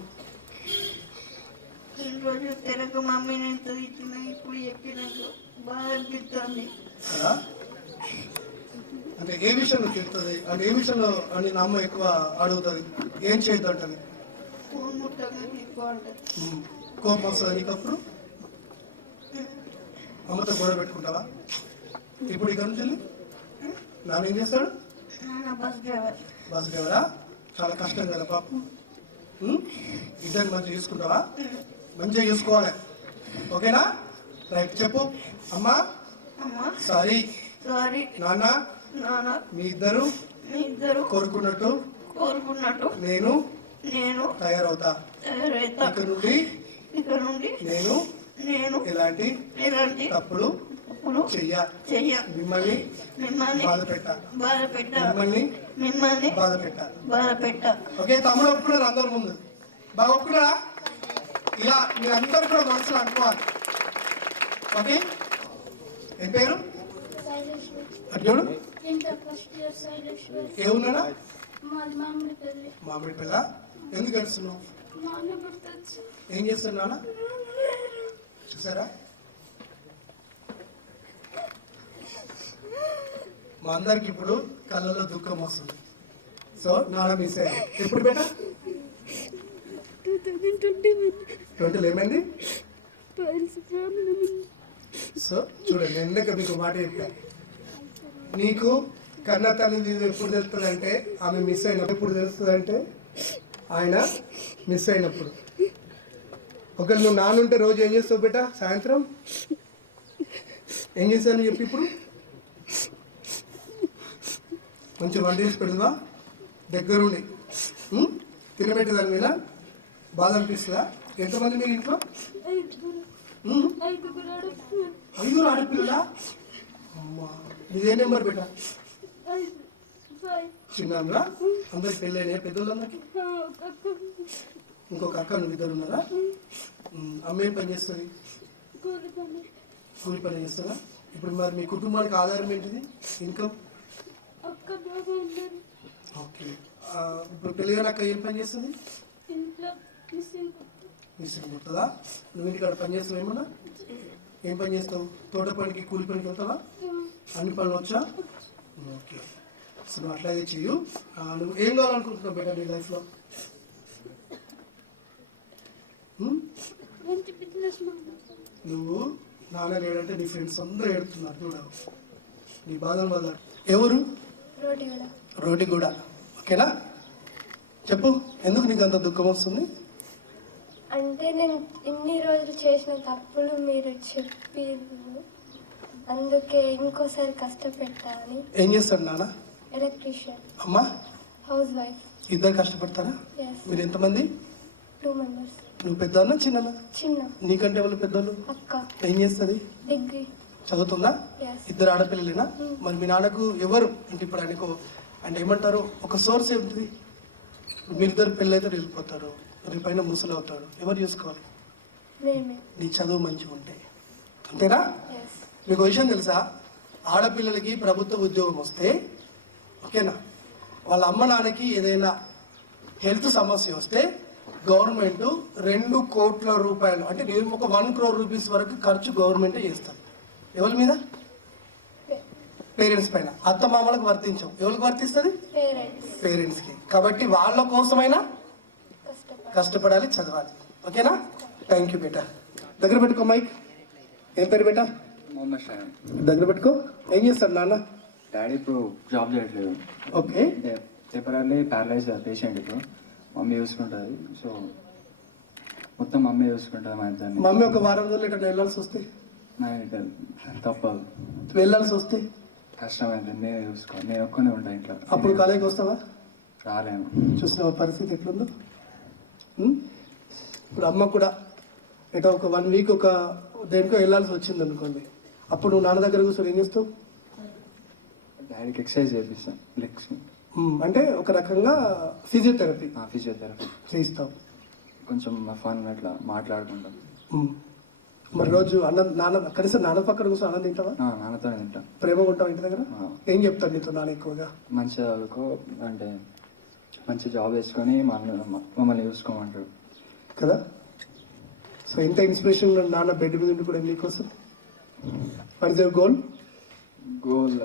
ఈ రోజు తెలుగు మమ్మీని ఎంత తిట్టినా ఇప్పుడు చెప్పినాక బాగా అనిపిస్తుంది. కదా. అంటే ఏ విషయంలో తిరుగుతుంది అంటే ఏ విషయంలో అని నా అమ్మ ఎక్కువ అడుగుతుంది? ఏం చేయొద్దు అంటుంది? ఫోన్ ముట్టగా తీసుకోవాలి. కోపం వస్తుంది నీకు అప్పుడు? అమ్మతో గొడవ పెట్టుకుంటావా? ఇప్పుడు ఇక్కడ నుంచి వెళ్ళి నాన్న ఏం చేస్తాడు? నాన్న బస్ డ్రైవర్. బస్ డ్రైవరా? చాలా కష్టం కదా పాపం. ఇద్దరిని మంచిగా చూసుకుంటావా? మంచిగా చూసుకోవాలి. ఓకేనా? రైట్ చెప్పు. అమ్మా అమ్మ సారీ. సారీ నాన్న నాన్న. మీ ఇద్దరు మీ ఇద్దరు కోరుకున్నట్టు నేను తయారవుతా. ఇక్కడ నుండి నేను ఎలాంటి తప్పులు చెయ్య. మిమ్మల్ని బాధ పెట్ట. మిమ్మల్ని బాధ పెట్ట. ఓకే తమ్ముడు ఒప్పుకున్నారు అందరి ముందు. బాగా ఒప్పుకున్నారా? ఇలా మీరందరూ కూడా మనసులో అనుకోవాలి. ఓకే ఏం పేరు? అర్జుడు ఏమున్నాడా? మామిడి పిల్ల. ఎందుకు గడుస్తున్నావు? ఏం చేస్తున్నా? చూసారా మా అందరికి ఇప్పుడు కళ్ళలో దుఃఖం వస్తుంది. సో నాన్న మిస్ అయ్యారు. ఎప్పుడు బేటా? 2020 ఏమైంది? సో చూడండి ఎందుకు మీకు మాట చెప్పాను. నీకు కన్న తల్లి ఎప్పుడు తెలుస్తుందంటే ఆమె మిస్ అయినప్పుడు. ఎప్పుడు తెలుస్తుందంటే ఆయన మిస్ అయినప్పుడు. ఒకవేళ నువ్వు నాన్నుంటే రోజు ఏం చేస్తావు బేటా? సాయంత్రం ఏం చేస్తాను చెప్పి ఇప్పుడు మంచి వంట చేసి పెడుతుందా దగ్గరుండి తినబెట్టి దాని మీద బాధ అనిపిస్తుందా? ఎంతమంది మీరు ఇంట్లో? 5 ఆడపిల్లలా? అమ్మా ఇదే నెంబర్ బేటా? చిన్నగా అందరికి పెళ్ళైనా పెద్దోళ్ళందరికి? ఇంకొక అక్క నువ్వు ఇద్దరు ఉన్నారా? అమ్మ ఏం పని చేస్తుంది? కూలి పని చేస్తుందా? ఇప్పుడు మరి మీ కుటుంబానికి ఆధారం ఏంటిది? ఇన్కమ్? ఓకే ఇప్పుడు పెళ్ళిగా అక్క ఏం పని చేస్తుంది? మిషన్ కుడుతుందా? నువ్వు ఇంటికాడ పని చేస్తావు ఏమన్నా? ఏం పని చేస్తావు? తోట పనికి కూలి పనికి వెళ్తావా? అన్ని పనులు వచ్చా? ఓకే సో నువ్వు అట్లాగే చెయ్యు. నువ్వు ఏం కావాలనుకుంటున్నావు బేటా నీ లైఫ్లో? నువ్వు నాన్న లేడంటే నీ ఫ్రెండ్స్ అందరూ ఏడుతున్నారు చూడవు నీ బాధల వల్ల. ఎవరు? రోటి కూడా. ఓకేనా? చెప్పు, ఎందుకు నీకు అంత దుఃఖం వస్తుంది? అంటే నేను ఇన్ని రోజులు చేసిన తప్పులు మీరు చెప్పి అందుకే ఇంకోసారి కష్టపెట్టాలని. ఏం చేస్తాడు నాన్న? ఎలక్ట్రీషియన్. అమ్మా? House wife. ఇద్దరు కష్టపడతారా? ఎస్. మీరు ఎంతమంది? 2 members. నువ్వు పెద్దనా చిన్ననా? చిన్న నీకంటే వాళ్ళు పెద్దోళ్ళు? అక్క. ఏం చేస్తుంది? డిగ్రీ. చదువుతుందా? ఎస్. ఇద్దరు ఆడపిల్లలేనా? మరి మీ నాన్నకు ఎవరు అంటే ఇప్పుడు ఆయనకు అంటే ఏమంటారు, ఒక సోర్స్ ఏముంటుంది? మీరిద్దరు పెళ్ళైతే వెళ్ళిపోతారు, రేపైన ముసలు అవుతాడు, ఎవరు చూసుకోవాలి? మేమే. నీ చదువు మంచిగా ఉంటాయి, అంతేనా? ఎస్. మీకు విషయం తెలుసా? ఆడపిల్లలకి ప్రభుత్వ ఉద్యోగం వస్తే, ఓకేనా, వాళ్ళ అమ్మ నాన్నకి ఏదైనా హెల్త్ సమస్య వస్తే గవర్నమెంట్ 2 కోట్ల రూపాయలు అంటే నేను ఒక 1 crore రూపీస్ వరకు ఖర్చు గవర్నమెంటే చేస్తారు. ఎవరి మీద? పేరెంట్స్ పైన. అత్త మామలకు వర్తించవు. ఎవరికి వర్తిస్తుంది? పేరెంట్స్. పేరెంట్స్కి. కాబట్టి వాళ్ళ కోసమైనా కష్టపడాలి, చదవాలి. ఓకేనా? థ్యాంక్ యూ బేటా. దగ్గర పెట్టుకో మైక్. ఏం పేరు బేటా? మొహమ్మద్ షాయన్. దగ్గర పెట్టుకో. ఏం చేస్తాడు నాన్న? డాడీ ఇప్పుడు జాబ్ చేయట్లేదు. ఓకే. Temporary paralyse patient. ఇప్పుడు మమ్మీ చూసుకుంటుంది. సో మొత్తం మమ్మీ చూసుకుంటుంది మా ఇద్దరిని. మమ్మీ ఒక వారం రోజులు ఎక్కడ వెళ్ళాల్సి వస్తే? తప్పదు. వెళ్ళాల్సి వస్తే కష్టమైంది. నేను చూసుకోవాలి. నేను ఒక్కనే ఉంటాను ఇంట్లో. అప్పుడు కాలేజీకి వస్తావా? రాలేను. చూసిన పరిస్థితి ఎట్లుందో. ఇప్పుడు అమ్మ కూడా ఎటో ఒక 1 week ఒక దేనికో వెళ్ళాల్సి వచ్చింది అనుకోండి, అప్పుడు నువ్వు నాన్న దగ్గర కూర్చొని ఏం చేస్తావు? డాడీకి ఎక్సర్సైజ్ చేపిస్తాను లెగ్స్. అంటే ఒక రకంగా ఫిజియోథెరపీ చేయిస్తావు. కొంచెం ఫన్ అట్లా మాట్లాడుకుంటాం. మరి రోజు నాన్న కనీసం నాన్న పక్కన కూర్చొని అన్నం తింటావా? నాన్నతోనే తింటాం. ప్రేమగా ఉంటావు ఇంటి దగ్గర? ఏం చెప్తాను నీతో నాన్న ఎక్కువగా? మంచిగా చదువుకో అంటే మంచి జాబ్ తెచ్చుకొని మమ్మల్ని చూసుకోమంటాడు కదా. సో ఇంత ఇన్స్పిరేషన్ నాన్న బెడ్ మీద ఉండి కూడా నీకోసం. What is your goal?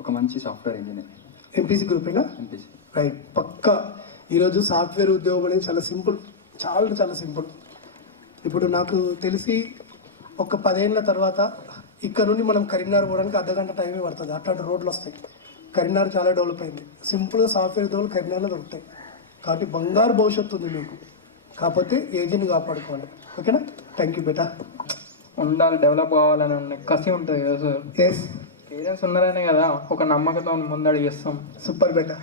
ఒక మంచి సాఫ్ట్వేర్ ఇంజనీర్. ఎంపీసీ గ్రూపేనా? ఎంపీసీ. రైట్. పక్కా ఈరోజు సాఫ్ట్వేర్ ఉద్యోగం అనేది చాలా సింపుల్, చాలా సింపుల్. ఇప్పుడు నాకు తెలిసి ఒక 10 ఏళ్ళ తర్వాత ఇక్కడ నుండి మనం కరీంనగర్ పోవడానికి అర్ధగంట టైమే పడుతుంది. అట్లాంటి రోడ్లు వస్తాయి. కరీంనగర్ చాలా డెవలప్ అయింది. సింపుల్గా సాఫ్ట్వేర్ ఉద్యోగాలు కరీంనగర్లో దొరుకుతాయి. కాబట్టి బంగారు భవిష్యత్తు ఉంది మీకు. కాకపోతే ఏజీని కాపాడుకోవాలి. ఓకేనా? థ్యాంక్ యూ బేటా. ఉండాలి, డెవలప్ కావాలని కసి ఉంటుంది కదా సార్. ఎస్. పేరెంట్స్ ఉన్నారనే కదా ఒక నమ్మకంతో ముందడుగేస్తాం. సూపర్ బేటా.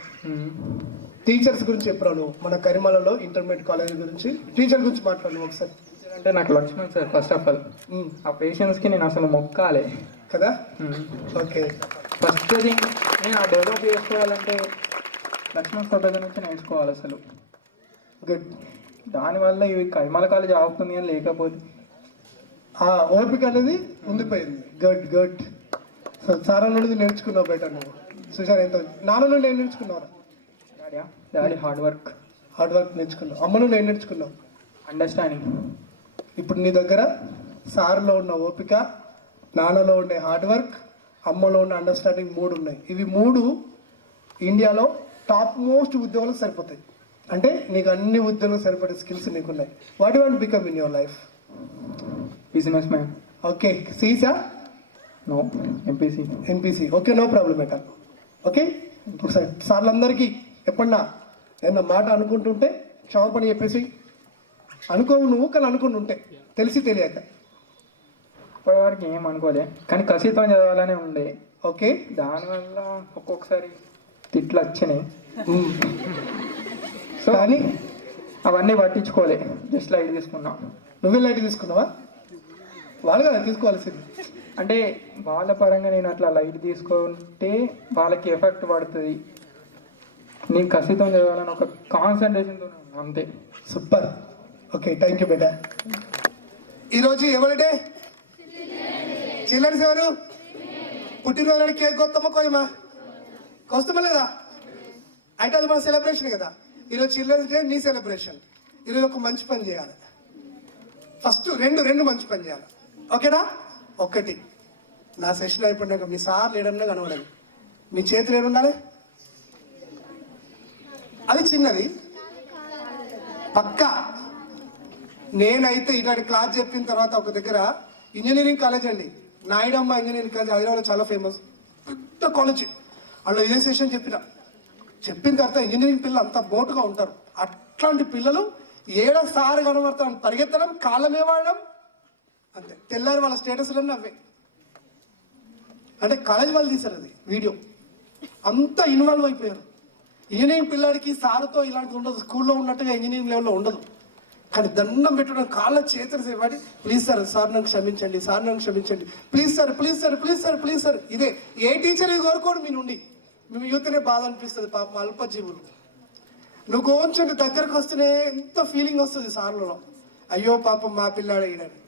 టీచర్స్ గురించి చెప్పరా నువ్వు? మన కరిమలలో ఇంటర్మీడియట్ కాలేజ్ గురించి టీచర్ గురించి మాట్లాడు ఒకసారి. అంటే నాకు Laxman sir first of all. ఆ పేషెంట్స్కి నేను అసలు మొక్కాలి కదా. ఓకే. ఫస్ట్ థింగ్ నేను ఆ డెవలప్ చేసుకోవాలంటే లక్ష్మణ్ సార్ దగ్గర నుంచి నేర్చుకోవాలి అసలు. గుడ్. దానివల్ల ఇవి కైమల కాలేజ్ ఆగుతుంది అని లేకపోతే ఆ ఓపిక అనేది ఉండిపోయింది. గుడ్. సో సారా నుండి నేర్చుకున్నావు బేటా నువ్వు. సుషార్ ఎంత నాన్న నుండి ఏం నేర్చుకున్నావు? డాడీ హార్డ్ వర్క్ నేర్చుకున్నావు. అమ్మ నుండి ఏం నేర్చుకున్నావు? అండర్స్టాండింగ్. ఇప్పుడు నీ దగ్గర సార్లో ఉన్న ఓపిక, నాన్నలో ఉండే హార్డ్ వర్క్, అమ్మలో ఉన్న అండర్స్టాండింగ్ 3 ఉన్నాయి. ఇవి 3 ఇండియాలో టాప్ మోస్ట్ ఉద్యోగాలకు సరిపోతాయి. అంటే నీకు అన్ని ఉద్యోగాలకు సరిపడే స్కిల్స్ నీకున్నాయి. What you want become in your life? Businessman. Okay. సీసా? No. MPC. Okay, no problem బేటా. ఓకే. ఒకసారి సార్లందరికీ ఎప్పుడన్నా ఏమన్నా మాట అనుకుంటుంటే క్షమ పని చెప్పేసి అనుకోవు నువ్వు, కానీ అనుకుని ఉంటే తెలిసి తెలియక. ఇప్పటి వరకు ఏం అనుకోలే, కానీ కసితో చదవాలనే ఉండే. ఓకే. దానివల్ల ఒక్కొక్కసారి తిట్లు వచ్చినాయి. సో కానీ అవన్నీ పట్టించుకోలే, జస్ట్ లైట్ తీసుకున్నా. నువ్వే లైట్ తీసుకున్నావా? వాళ్ళు కదా తీసుకోవాల్సింది. అంటే వాళ్ళ పరంగా నేను అట్లా లైట్ తీసుకుంటే వాళ్ళకి ఎఫెక్ట్ పడుతుంది. నేను కసితో చదవాలని ఒక కాన్సన్ట్రేషన్తో అంతే. సూపర్. ఓకే, థ్యాంక్ యూ బేటా. ఈరోజు ఎవరిడే? చిల్డ్రన్స్ ఎవరు? పుట్టినరోజు కేక్ కొత్తమా కోయమా? కొస్తమా లేదా? అంటే అది మన సెలబ్రేషన్ కదా. ఈరోజు చిల్డ్రన్స్ డే, నీ సెలబ్రేషన్. ఈరోజు ఒక మంచి పని చేయాలి. ఫస్ట్ రెండు మంచి పని చేయాలి. ఓకేనా? 1, నా సెషన్ అయిపోయినాక మీ సార్ లేడన్నా కనబడాలి. మీ చేతులు ఏముండాలి? అది చిన్నది పక్కా. నేనైతే ఇలాంటి క్లాస్ చెప్పిన తర్వాత ఒక దగ్గర ఇంజనీరింగ్ కాలేజ్ అండి, నాయుడమ్మ ఇంజనీరింగ్ కాలేజ్, హైదరాబాద్లో చాలా ఫేమస్ పెద్ద కాలేజ్. అందులో ఇదే సెషన్ చెప్పిన తర్వాత ఇంజనీరింగ్ పిల్లలు అంత బోటుగా ఉంటారు. అట్లాంటి పిల్లలు ఏడ సార్ కనబడతాను పరిగెత్తడం, కాళ్ళమే వాడడం, అంతే. తెల్లారి వాళ్ళ స్టేటస్లన్నీ అవే. అంటే కాలేజ్ వాళ్ళు తీశారు అది వీడియో. అంతా ఇన్వాల్వ్ అయిపోయారు. ఇంజనీరింగ్ పిల్లాడికి సార్తో ఇలాంటిది ఉండదు, స్కూల్లో ఉన్నట్టుగా ఇంజనీరింగ్ లెవెల్లో ఉండదు. కానీ దండం పెట్టడం, కాళ్ళ చేతులు సేపడి ప్లీజ్ సార్ నన్ను క్షమించండి, సార్ నన్ను క్షమించండి, ప్లీజ్ సార్. ఇదే ఏ టీచర్ కోరుకోడు మీ నుండి. మేము యూత్నే బాధ అనిపిస్తుంది పాపం అల్పజీవులు. నువ్వు కొంచెం దగ్గరకు వస్తేనే ఎంత ఫీలింగ్ వస్తుంది సార్లలో, అయ్యో పాపం మా పిల్లాడు అయ్యాడని.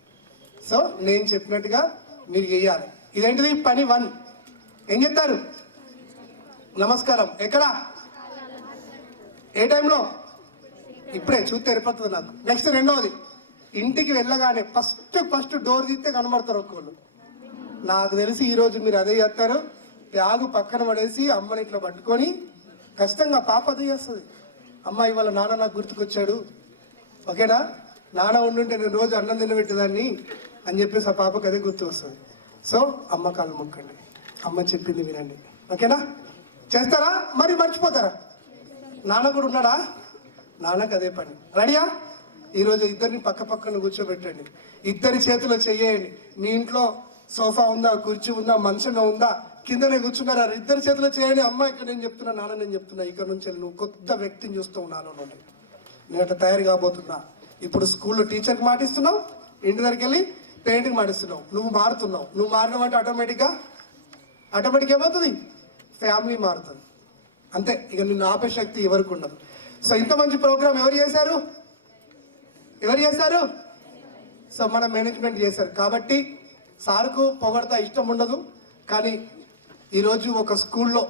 సో నేను చెప్పినట్టుగా మీరు చేయాలి. ఇదేంటిది పని 1. ఏం చెప్తారు? నమస్కారం. ఎక్కడా? ఏ టైంలో? ఇప్పుడే చూస్తే ఏర్పడుతుంది నాకు. నెక్స్ట్ 2వది, ఇంటికి వెళ్ళగానే ఫస్ట్ డోర్ తీస్తే కనబడతారు ఒక్కోళ్ళు. నాకు తెలిసి ఈరోజు మీరు అదే చేస్తారు. బ్యాగు పక్కన పడేసి అమ్మని ఇట్లా పట్టుకొని ఖచ్చితంగా పాప అదే చేస్తుంది. అమ్మ ఇవాళ నాన్న నాకు గుర్తుకొచ్చాడు, ఓకేనా, నాన్న ఉండుంటే నేను రోజు అన్నం తినబెట్టేదాన్ని అని చెప్పేసి ఆ పాపకు అదే గుర్తు వస్తుంది. సో అమ్మ కాళ్ళు మొక్కండి, అమ్మ చెప్పింది వినండి, ఓకేనా? చేస్తారా? మరి మర్చిపోతారా? నాన్న కూడా ఉన్నాడా? నాన్నకు అదే పని. రెడీయా? ఈరోజు ఇద్దరిని పక్కన కూర్చోబెట్టండి, ఇద్దరి చేతిలో చెయ్యండి. మీ ఇంట్లో సోఫా ఉందా, కుర్చీ ఉందా, మంచం ఉందా, కిందనే కూర్చున్నారా? ఇద్దరి చేతిలో చేయండి. అమ్మ ఇక్కడ నేను చెప్తున్నా, నాన్న నేను చెప్తున్నా, ఇక్కడ నుంచి నువ్వు కొత్త వ్యక్తిని చూస్తూ ఉన్నాను. నేను అట్లా తయారు కాబోతున్నా. ఇప్పుడు స్కూల్లో టీచర్కి మాటిస్తున్నావు, ఇంటి దగ్గరికి వెళ్ళి పేరెంట్కి మాటిస్తున్నావు. నువ్వు మారుతున్నావు. నువ్వు మారినవంటే ఆటోమేటిక్ ఏమవుతుంది? ఫ్యామిలీ మారుతుంది. అంతే. ఇక నిన్ను ఆపే శక్తి ఎవరికి ఉండదు. సో ఇంత మంచి ప్రోగ్రామ్ ఎవరు చేశారు? సో మన మేనేజ్మెంట్ చేశారు. కాబట్టి సార్కు పొగడతా ఇష్టం ఉండదు. కానీ ఈరోజు ఒక స్కూల్లో,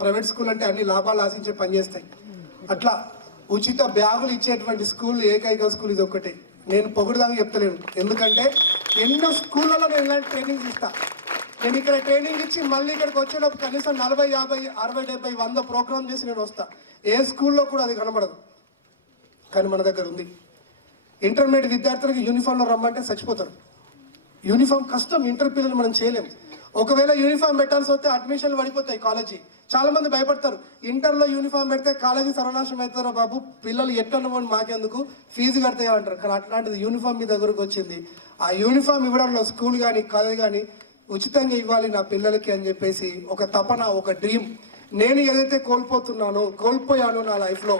ప్రైవేట్ స్కూల్ అంటే అన్ని లాభాలు ఆశించే పనిచేస్తాయి. అట్లా ఉచిత బ్యాగులు ఇచ్చేటువంటి స్కూల్ ఏకైక స్కూల్ ఇది ఒక్కటే. నేను పొగుడుదాకా చెప్తలేను, ఎందుకంటే ఎన్నో స్కూళ్ళలో నేను ఇలాంటి ట్రైనింగ్ ఇస్తా. నేను ఇక్కడ ట్రైనింగ్ ఇచ్చి మళ్ళీ ఇక్కడికి వచ్చేటప్పుడు కనీసం 40, 50, 60, 70, 100 ప్రోగ్రామ్ చేసి నేను వస్తా. ఏ స్కూల్లో కూడా అది కనబడదు, కానీ మన దగ్గర ఉంది. ఇంటర్మీడియట్ విద్యార్థులకి యూనిఫామ్లో రమ్మంటే చచ్చిపోతారు. యూనిఫామ్ కష్టం, ఇంటర్ పిల్లలు మనం చేయలేము. ఒకవేళ యూనిఫామ్ పెట్టాల్సి వస్తే అడ్మిషన్లు పడిపోతాయి. కాలేజీ చాలా మంది భయపడతారు, ఇంటర్లో యూనిఫామ్ పెడితే కాలేజీ సర్వనాశనం అవుతారో బాబు, పిల్లలు ఎట్లా మాకెందుకు, ఫీజు కడతాయి అంటారు. కానీ అట్లాంటిది యూనిఫామ్ మీ దగ్గరకు వచ్చింది. ఆ యూనిఫామ్ ఇవ్వడంలో స్కూల్ కానీ కాలేజ్ కానీ ఉచితంగా ఇవ్వాలి నా పిల్లలకి అని చెప్పేసి ఒక తపన, ఒక డ్రీమ్. నేను ఏదైతే కోల్పోయాను నా లైఫ్లో,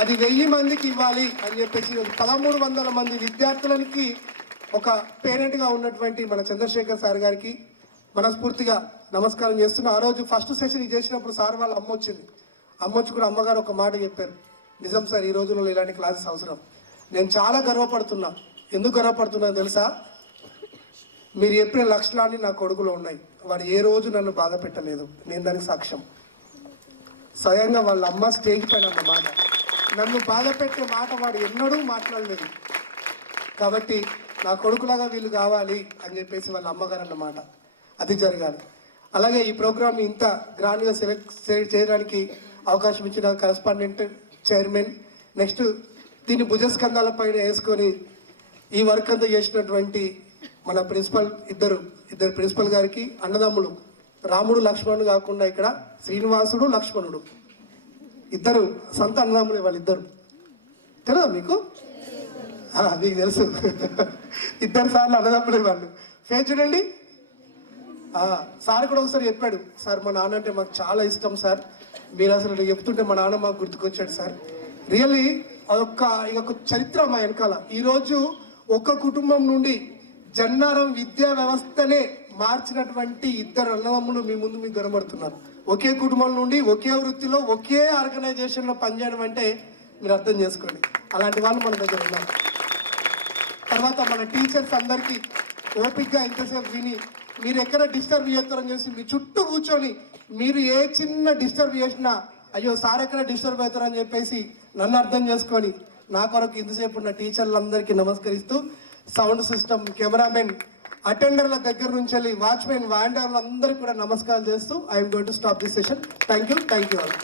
అది 1000 మందికి ఇవ్వాలి అని చెప్పేసి 1300 మంది విద్యార్థులకి ఒక పేరెంట్గా ఉన్నటువంటి మన చంద్రశేఖర్ సార్ గారికి మనస్ఫూర్తిగా నమస్కారం చేస్తున్నా. ఆ రోజు ఫస్ట్ సెషన్ చేసినప్పుడు సార్ వాళ్ళ అమ్మ వచ్చి కూడా అమ్మగారు ఒక మాట చెప్పారు, నిజం సార్ ఈ రోజుల్లో ఇలాంటి క్లాసెస్ అవసరం. నేను చాలా గర్వపడుతున్నా. ఎందుకు గర్వపడుతున్నా తెలుసా? మీరు చెప్పిన లక్షణాన్ని నా కొడుకులో ఉన్నాయి. వాడు ఏ రోజు నన్ను బాధ పెట్టలేదు, నేను దానికి సాక్ష్యం. స్వయంగా వాళ్ళ అమ్మ స్టేజ్ పైన అన్నమాట, నన్ను బాధ పెట్టే మాట వాడు ఎన్నడూ మాట్లాడలేదు. కాబట్టి నా కొడుకులాగా వీళ్ళు కావాలి అని చెప్పేసి వాళ్ళ అమ్మగారు అన్నమాట. అది జరగాలి. అలాగే ఈ ప్రోగ్రామ్ని ఇంత గ్రాండ్గా సెలెక్ట్ చేయడానికి అవకాశం ఇచ్చిన కరెస్పాండెంట్, చైర్మన్, నెక్స్ట్ దీన్ని భుజస్కంధాల పైన వేసుకొని ఈ వర్క్ అంతా చేసినటువంటి మన ప్రిన్సిపల్, ఇద్దరు ప్రిన్సిపల్ గారికి, అన్నదమ్ములు రాముడు లక్ష్మణుడు కాకుండా ఇక్కడ శ్రీనివాసుడు లక్ష్మణుడు, ఇద్దరు సొంత అన్నదమ్ములు. వాళ్ళిద్దరు తెలుసా మీకు? మీకు తెలుసు. 2 సార్లు అన్నదమ్ములే వాళ్ళు. ఫేస్ చూడండి. సార్ కూడా ఒకసారి చెప్పాడు, సార్ మా నాన్న అంటే మాకు చాలా ఇష్టం సార్, మీరు అసలు చెప్తుంటే మా నాన్న మాకు గుర్తుకొచ్చాడు సార్. రియల్లీ అదొక చరిత్ర మా వెనకాల. ఈరోజు ఒక కుటుంబం నుండి జన్నారం విద్యా వ్యవస్థనే మార్చినటువంటి 2 అన్నదమ్ములు మీ ముందు మీకు కనబడుతున్నారు. ఒకే కుటుంబం నుండి ఒకే వృత్తిలో ఒకే ఆర్గనైజేషన్లో పనిచేయడం అంటే మీరు అర్థం చేసుకోండి. అలాంటి వాళ్ళు మన దగ్గర ఉన్నారు. తర్వాత మన టీచర్స్ అందరికీ ఓపిక్గా ఎంతసేపు విని, మీరు ఎక్కడ డిస్టర్బ్ చేస్తారని చేసి మీ చుట్టూ కూర్చొని మీరు ఏ చిన్న డిస్టర్బ్ చేసినా అయ్యో సార్ ఎక్కడ డిస్టర్బ్ అవుతారని చెప్పేసి నన్ను అర్థం చేసుకొని నా కొరకు ఇంతసేపు ఉన్న టీచర్లందరికీ నమస్కరిస్తూ, సౌండ్ సిస్టమ్, కెమెరామెన్, అటెండర్ల దగ్గర నుంచి వెళ్ళి వాచ్మెన్, వాండర్లు అందరికీ కూడా నమస్కారాలు చేస్తూ I'm going to stop this session. Thank you all.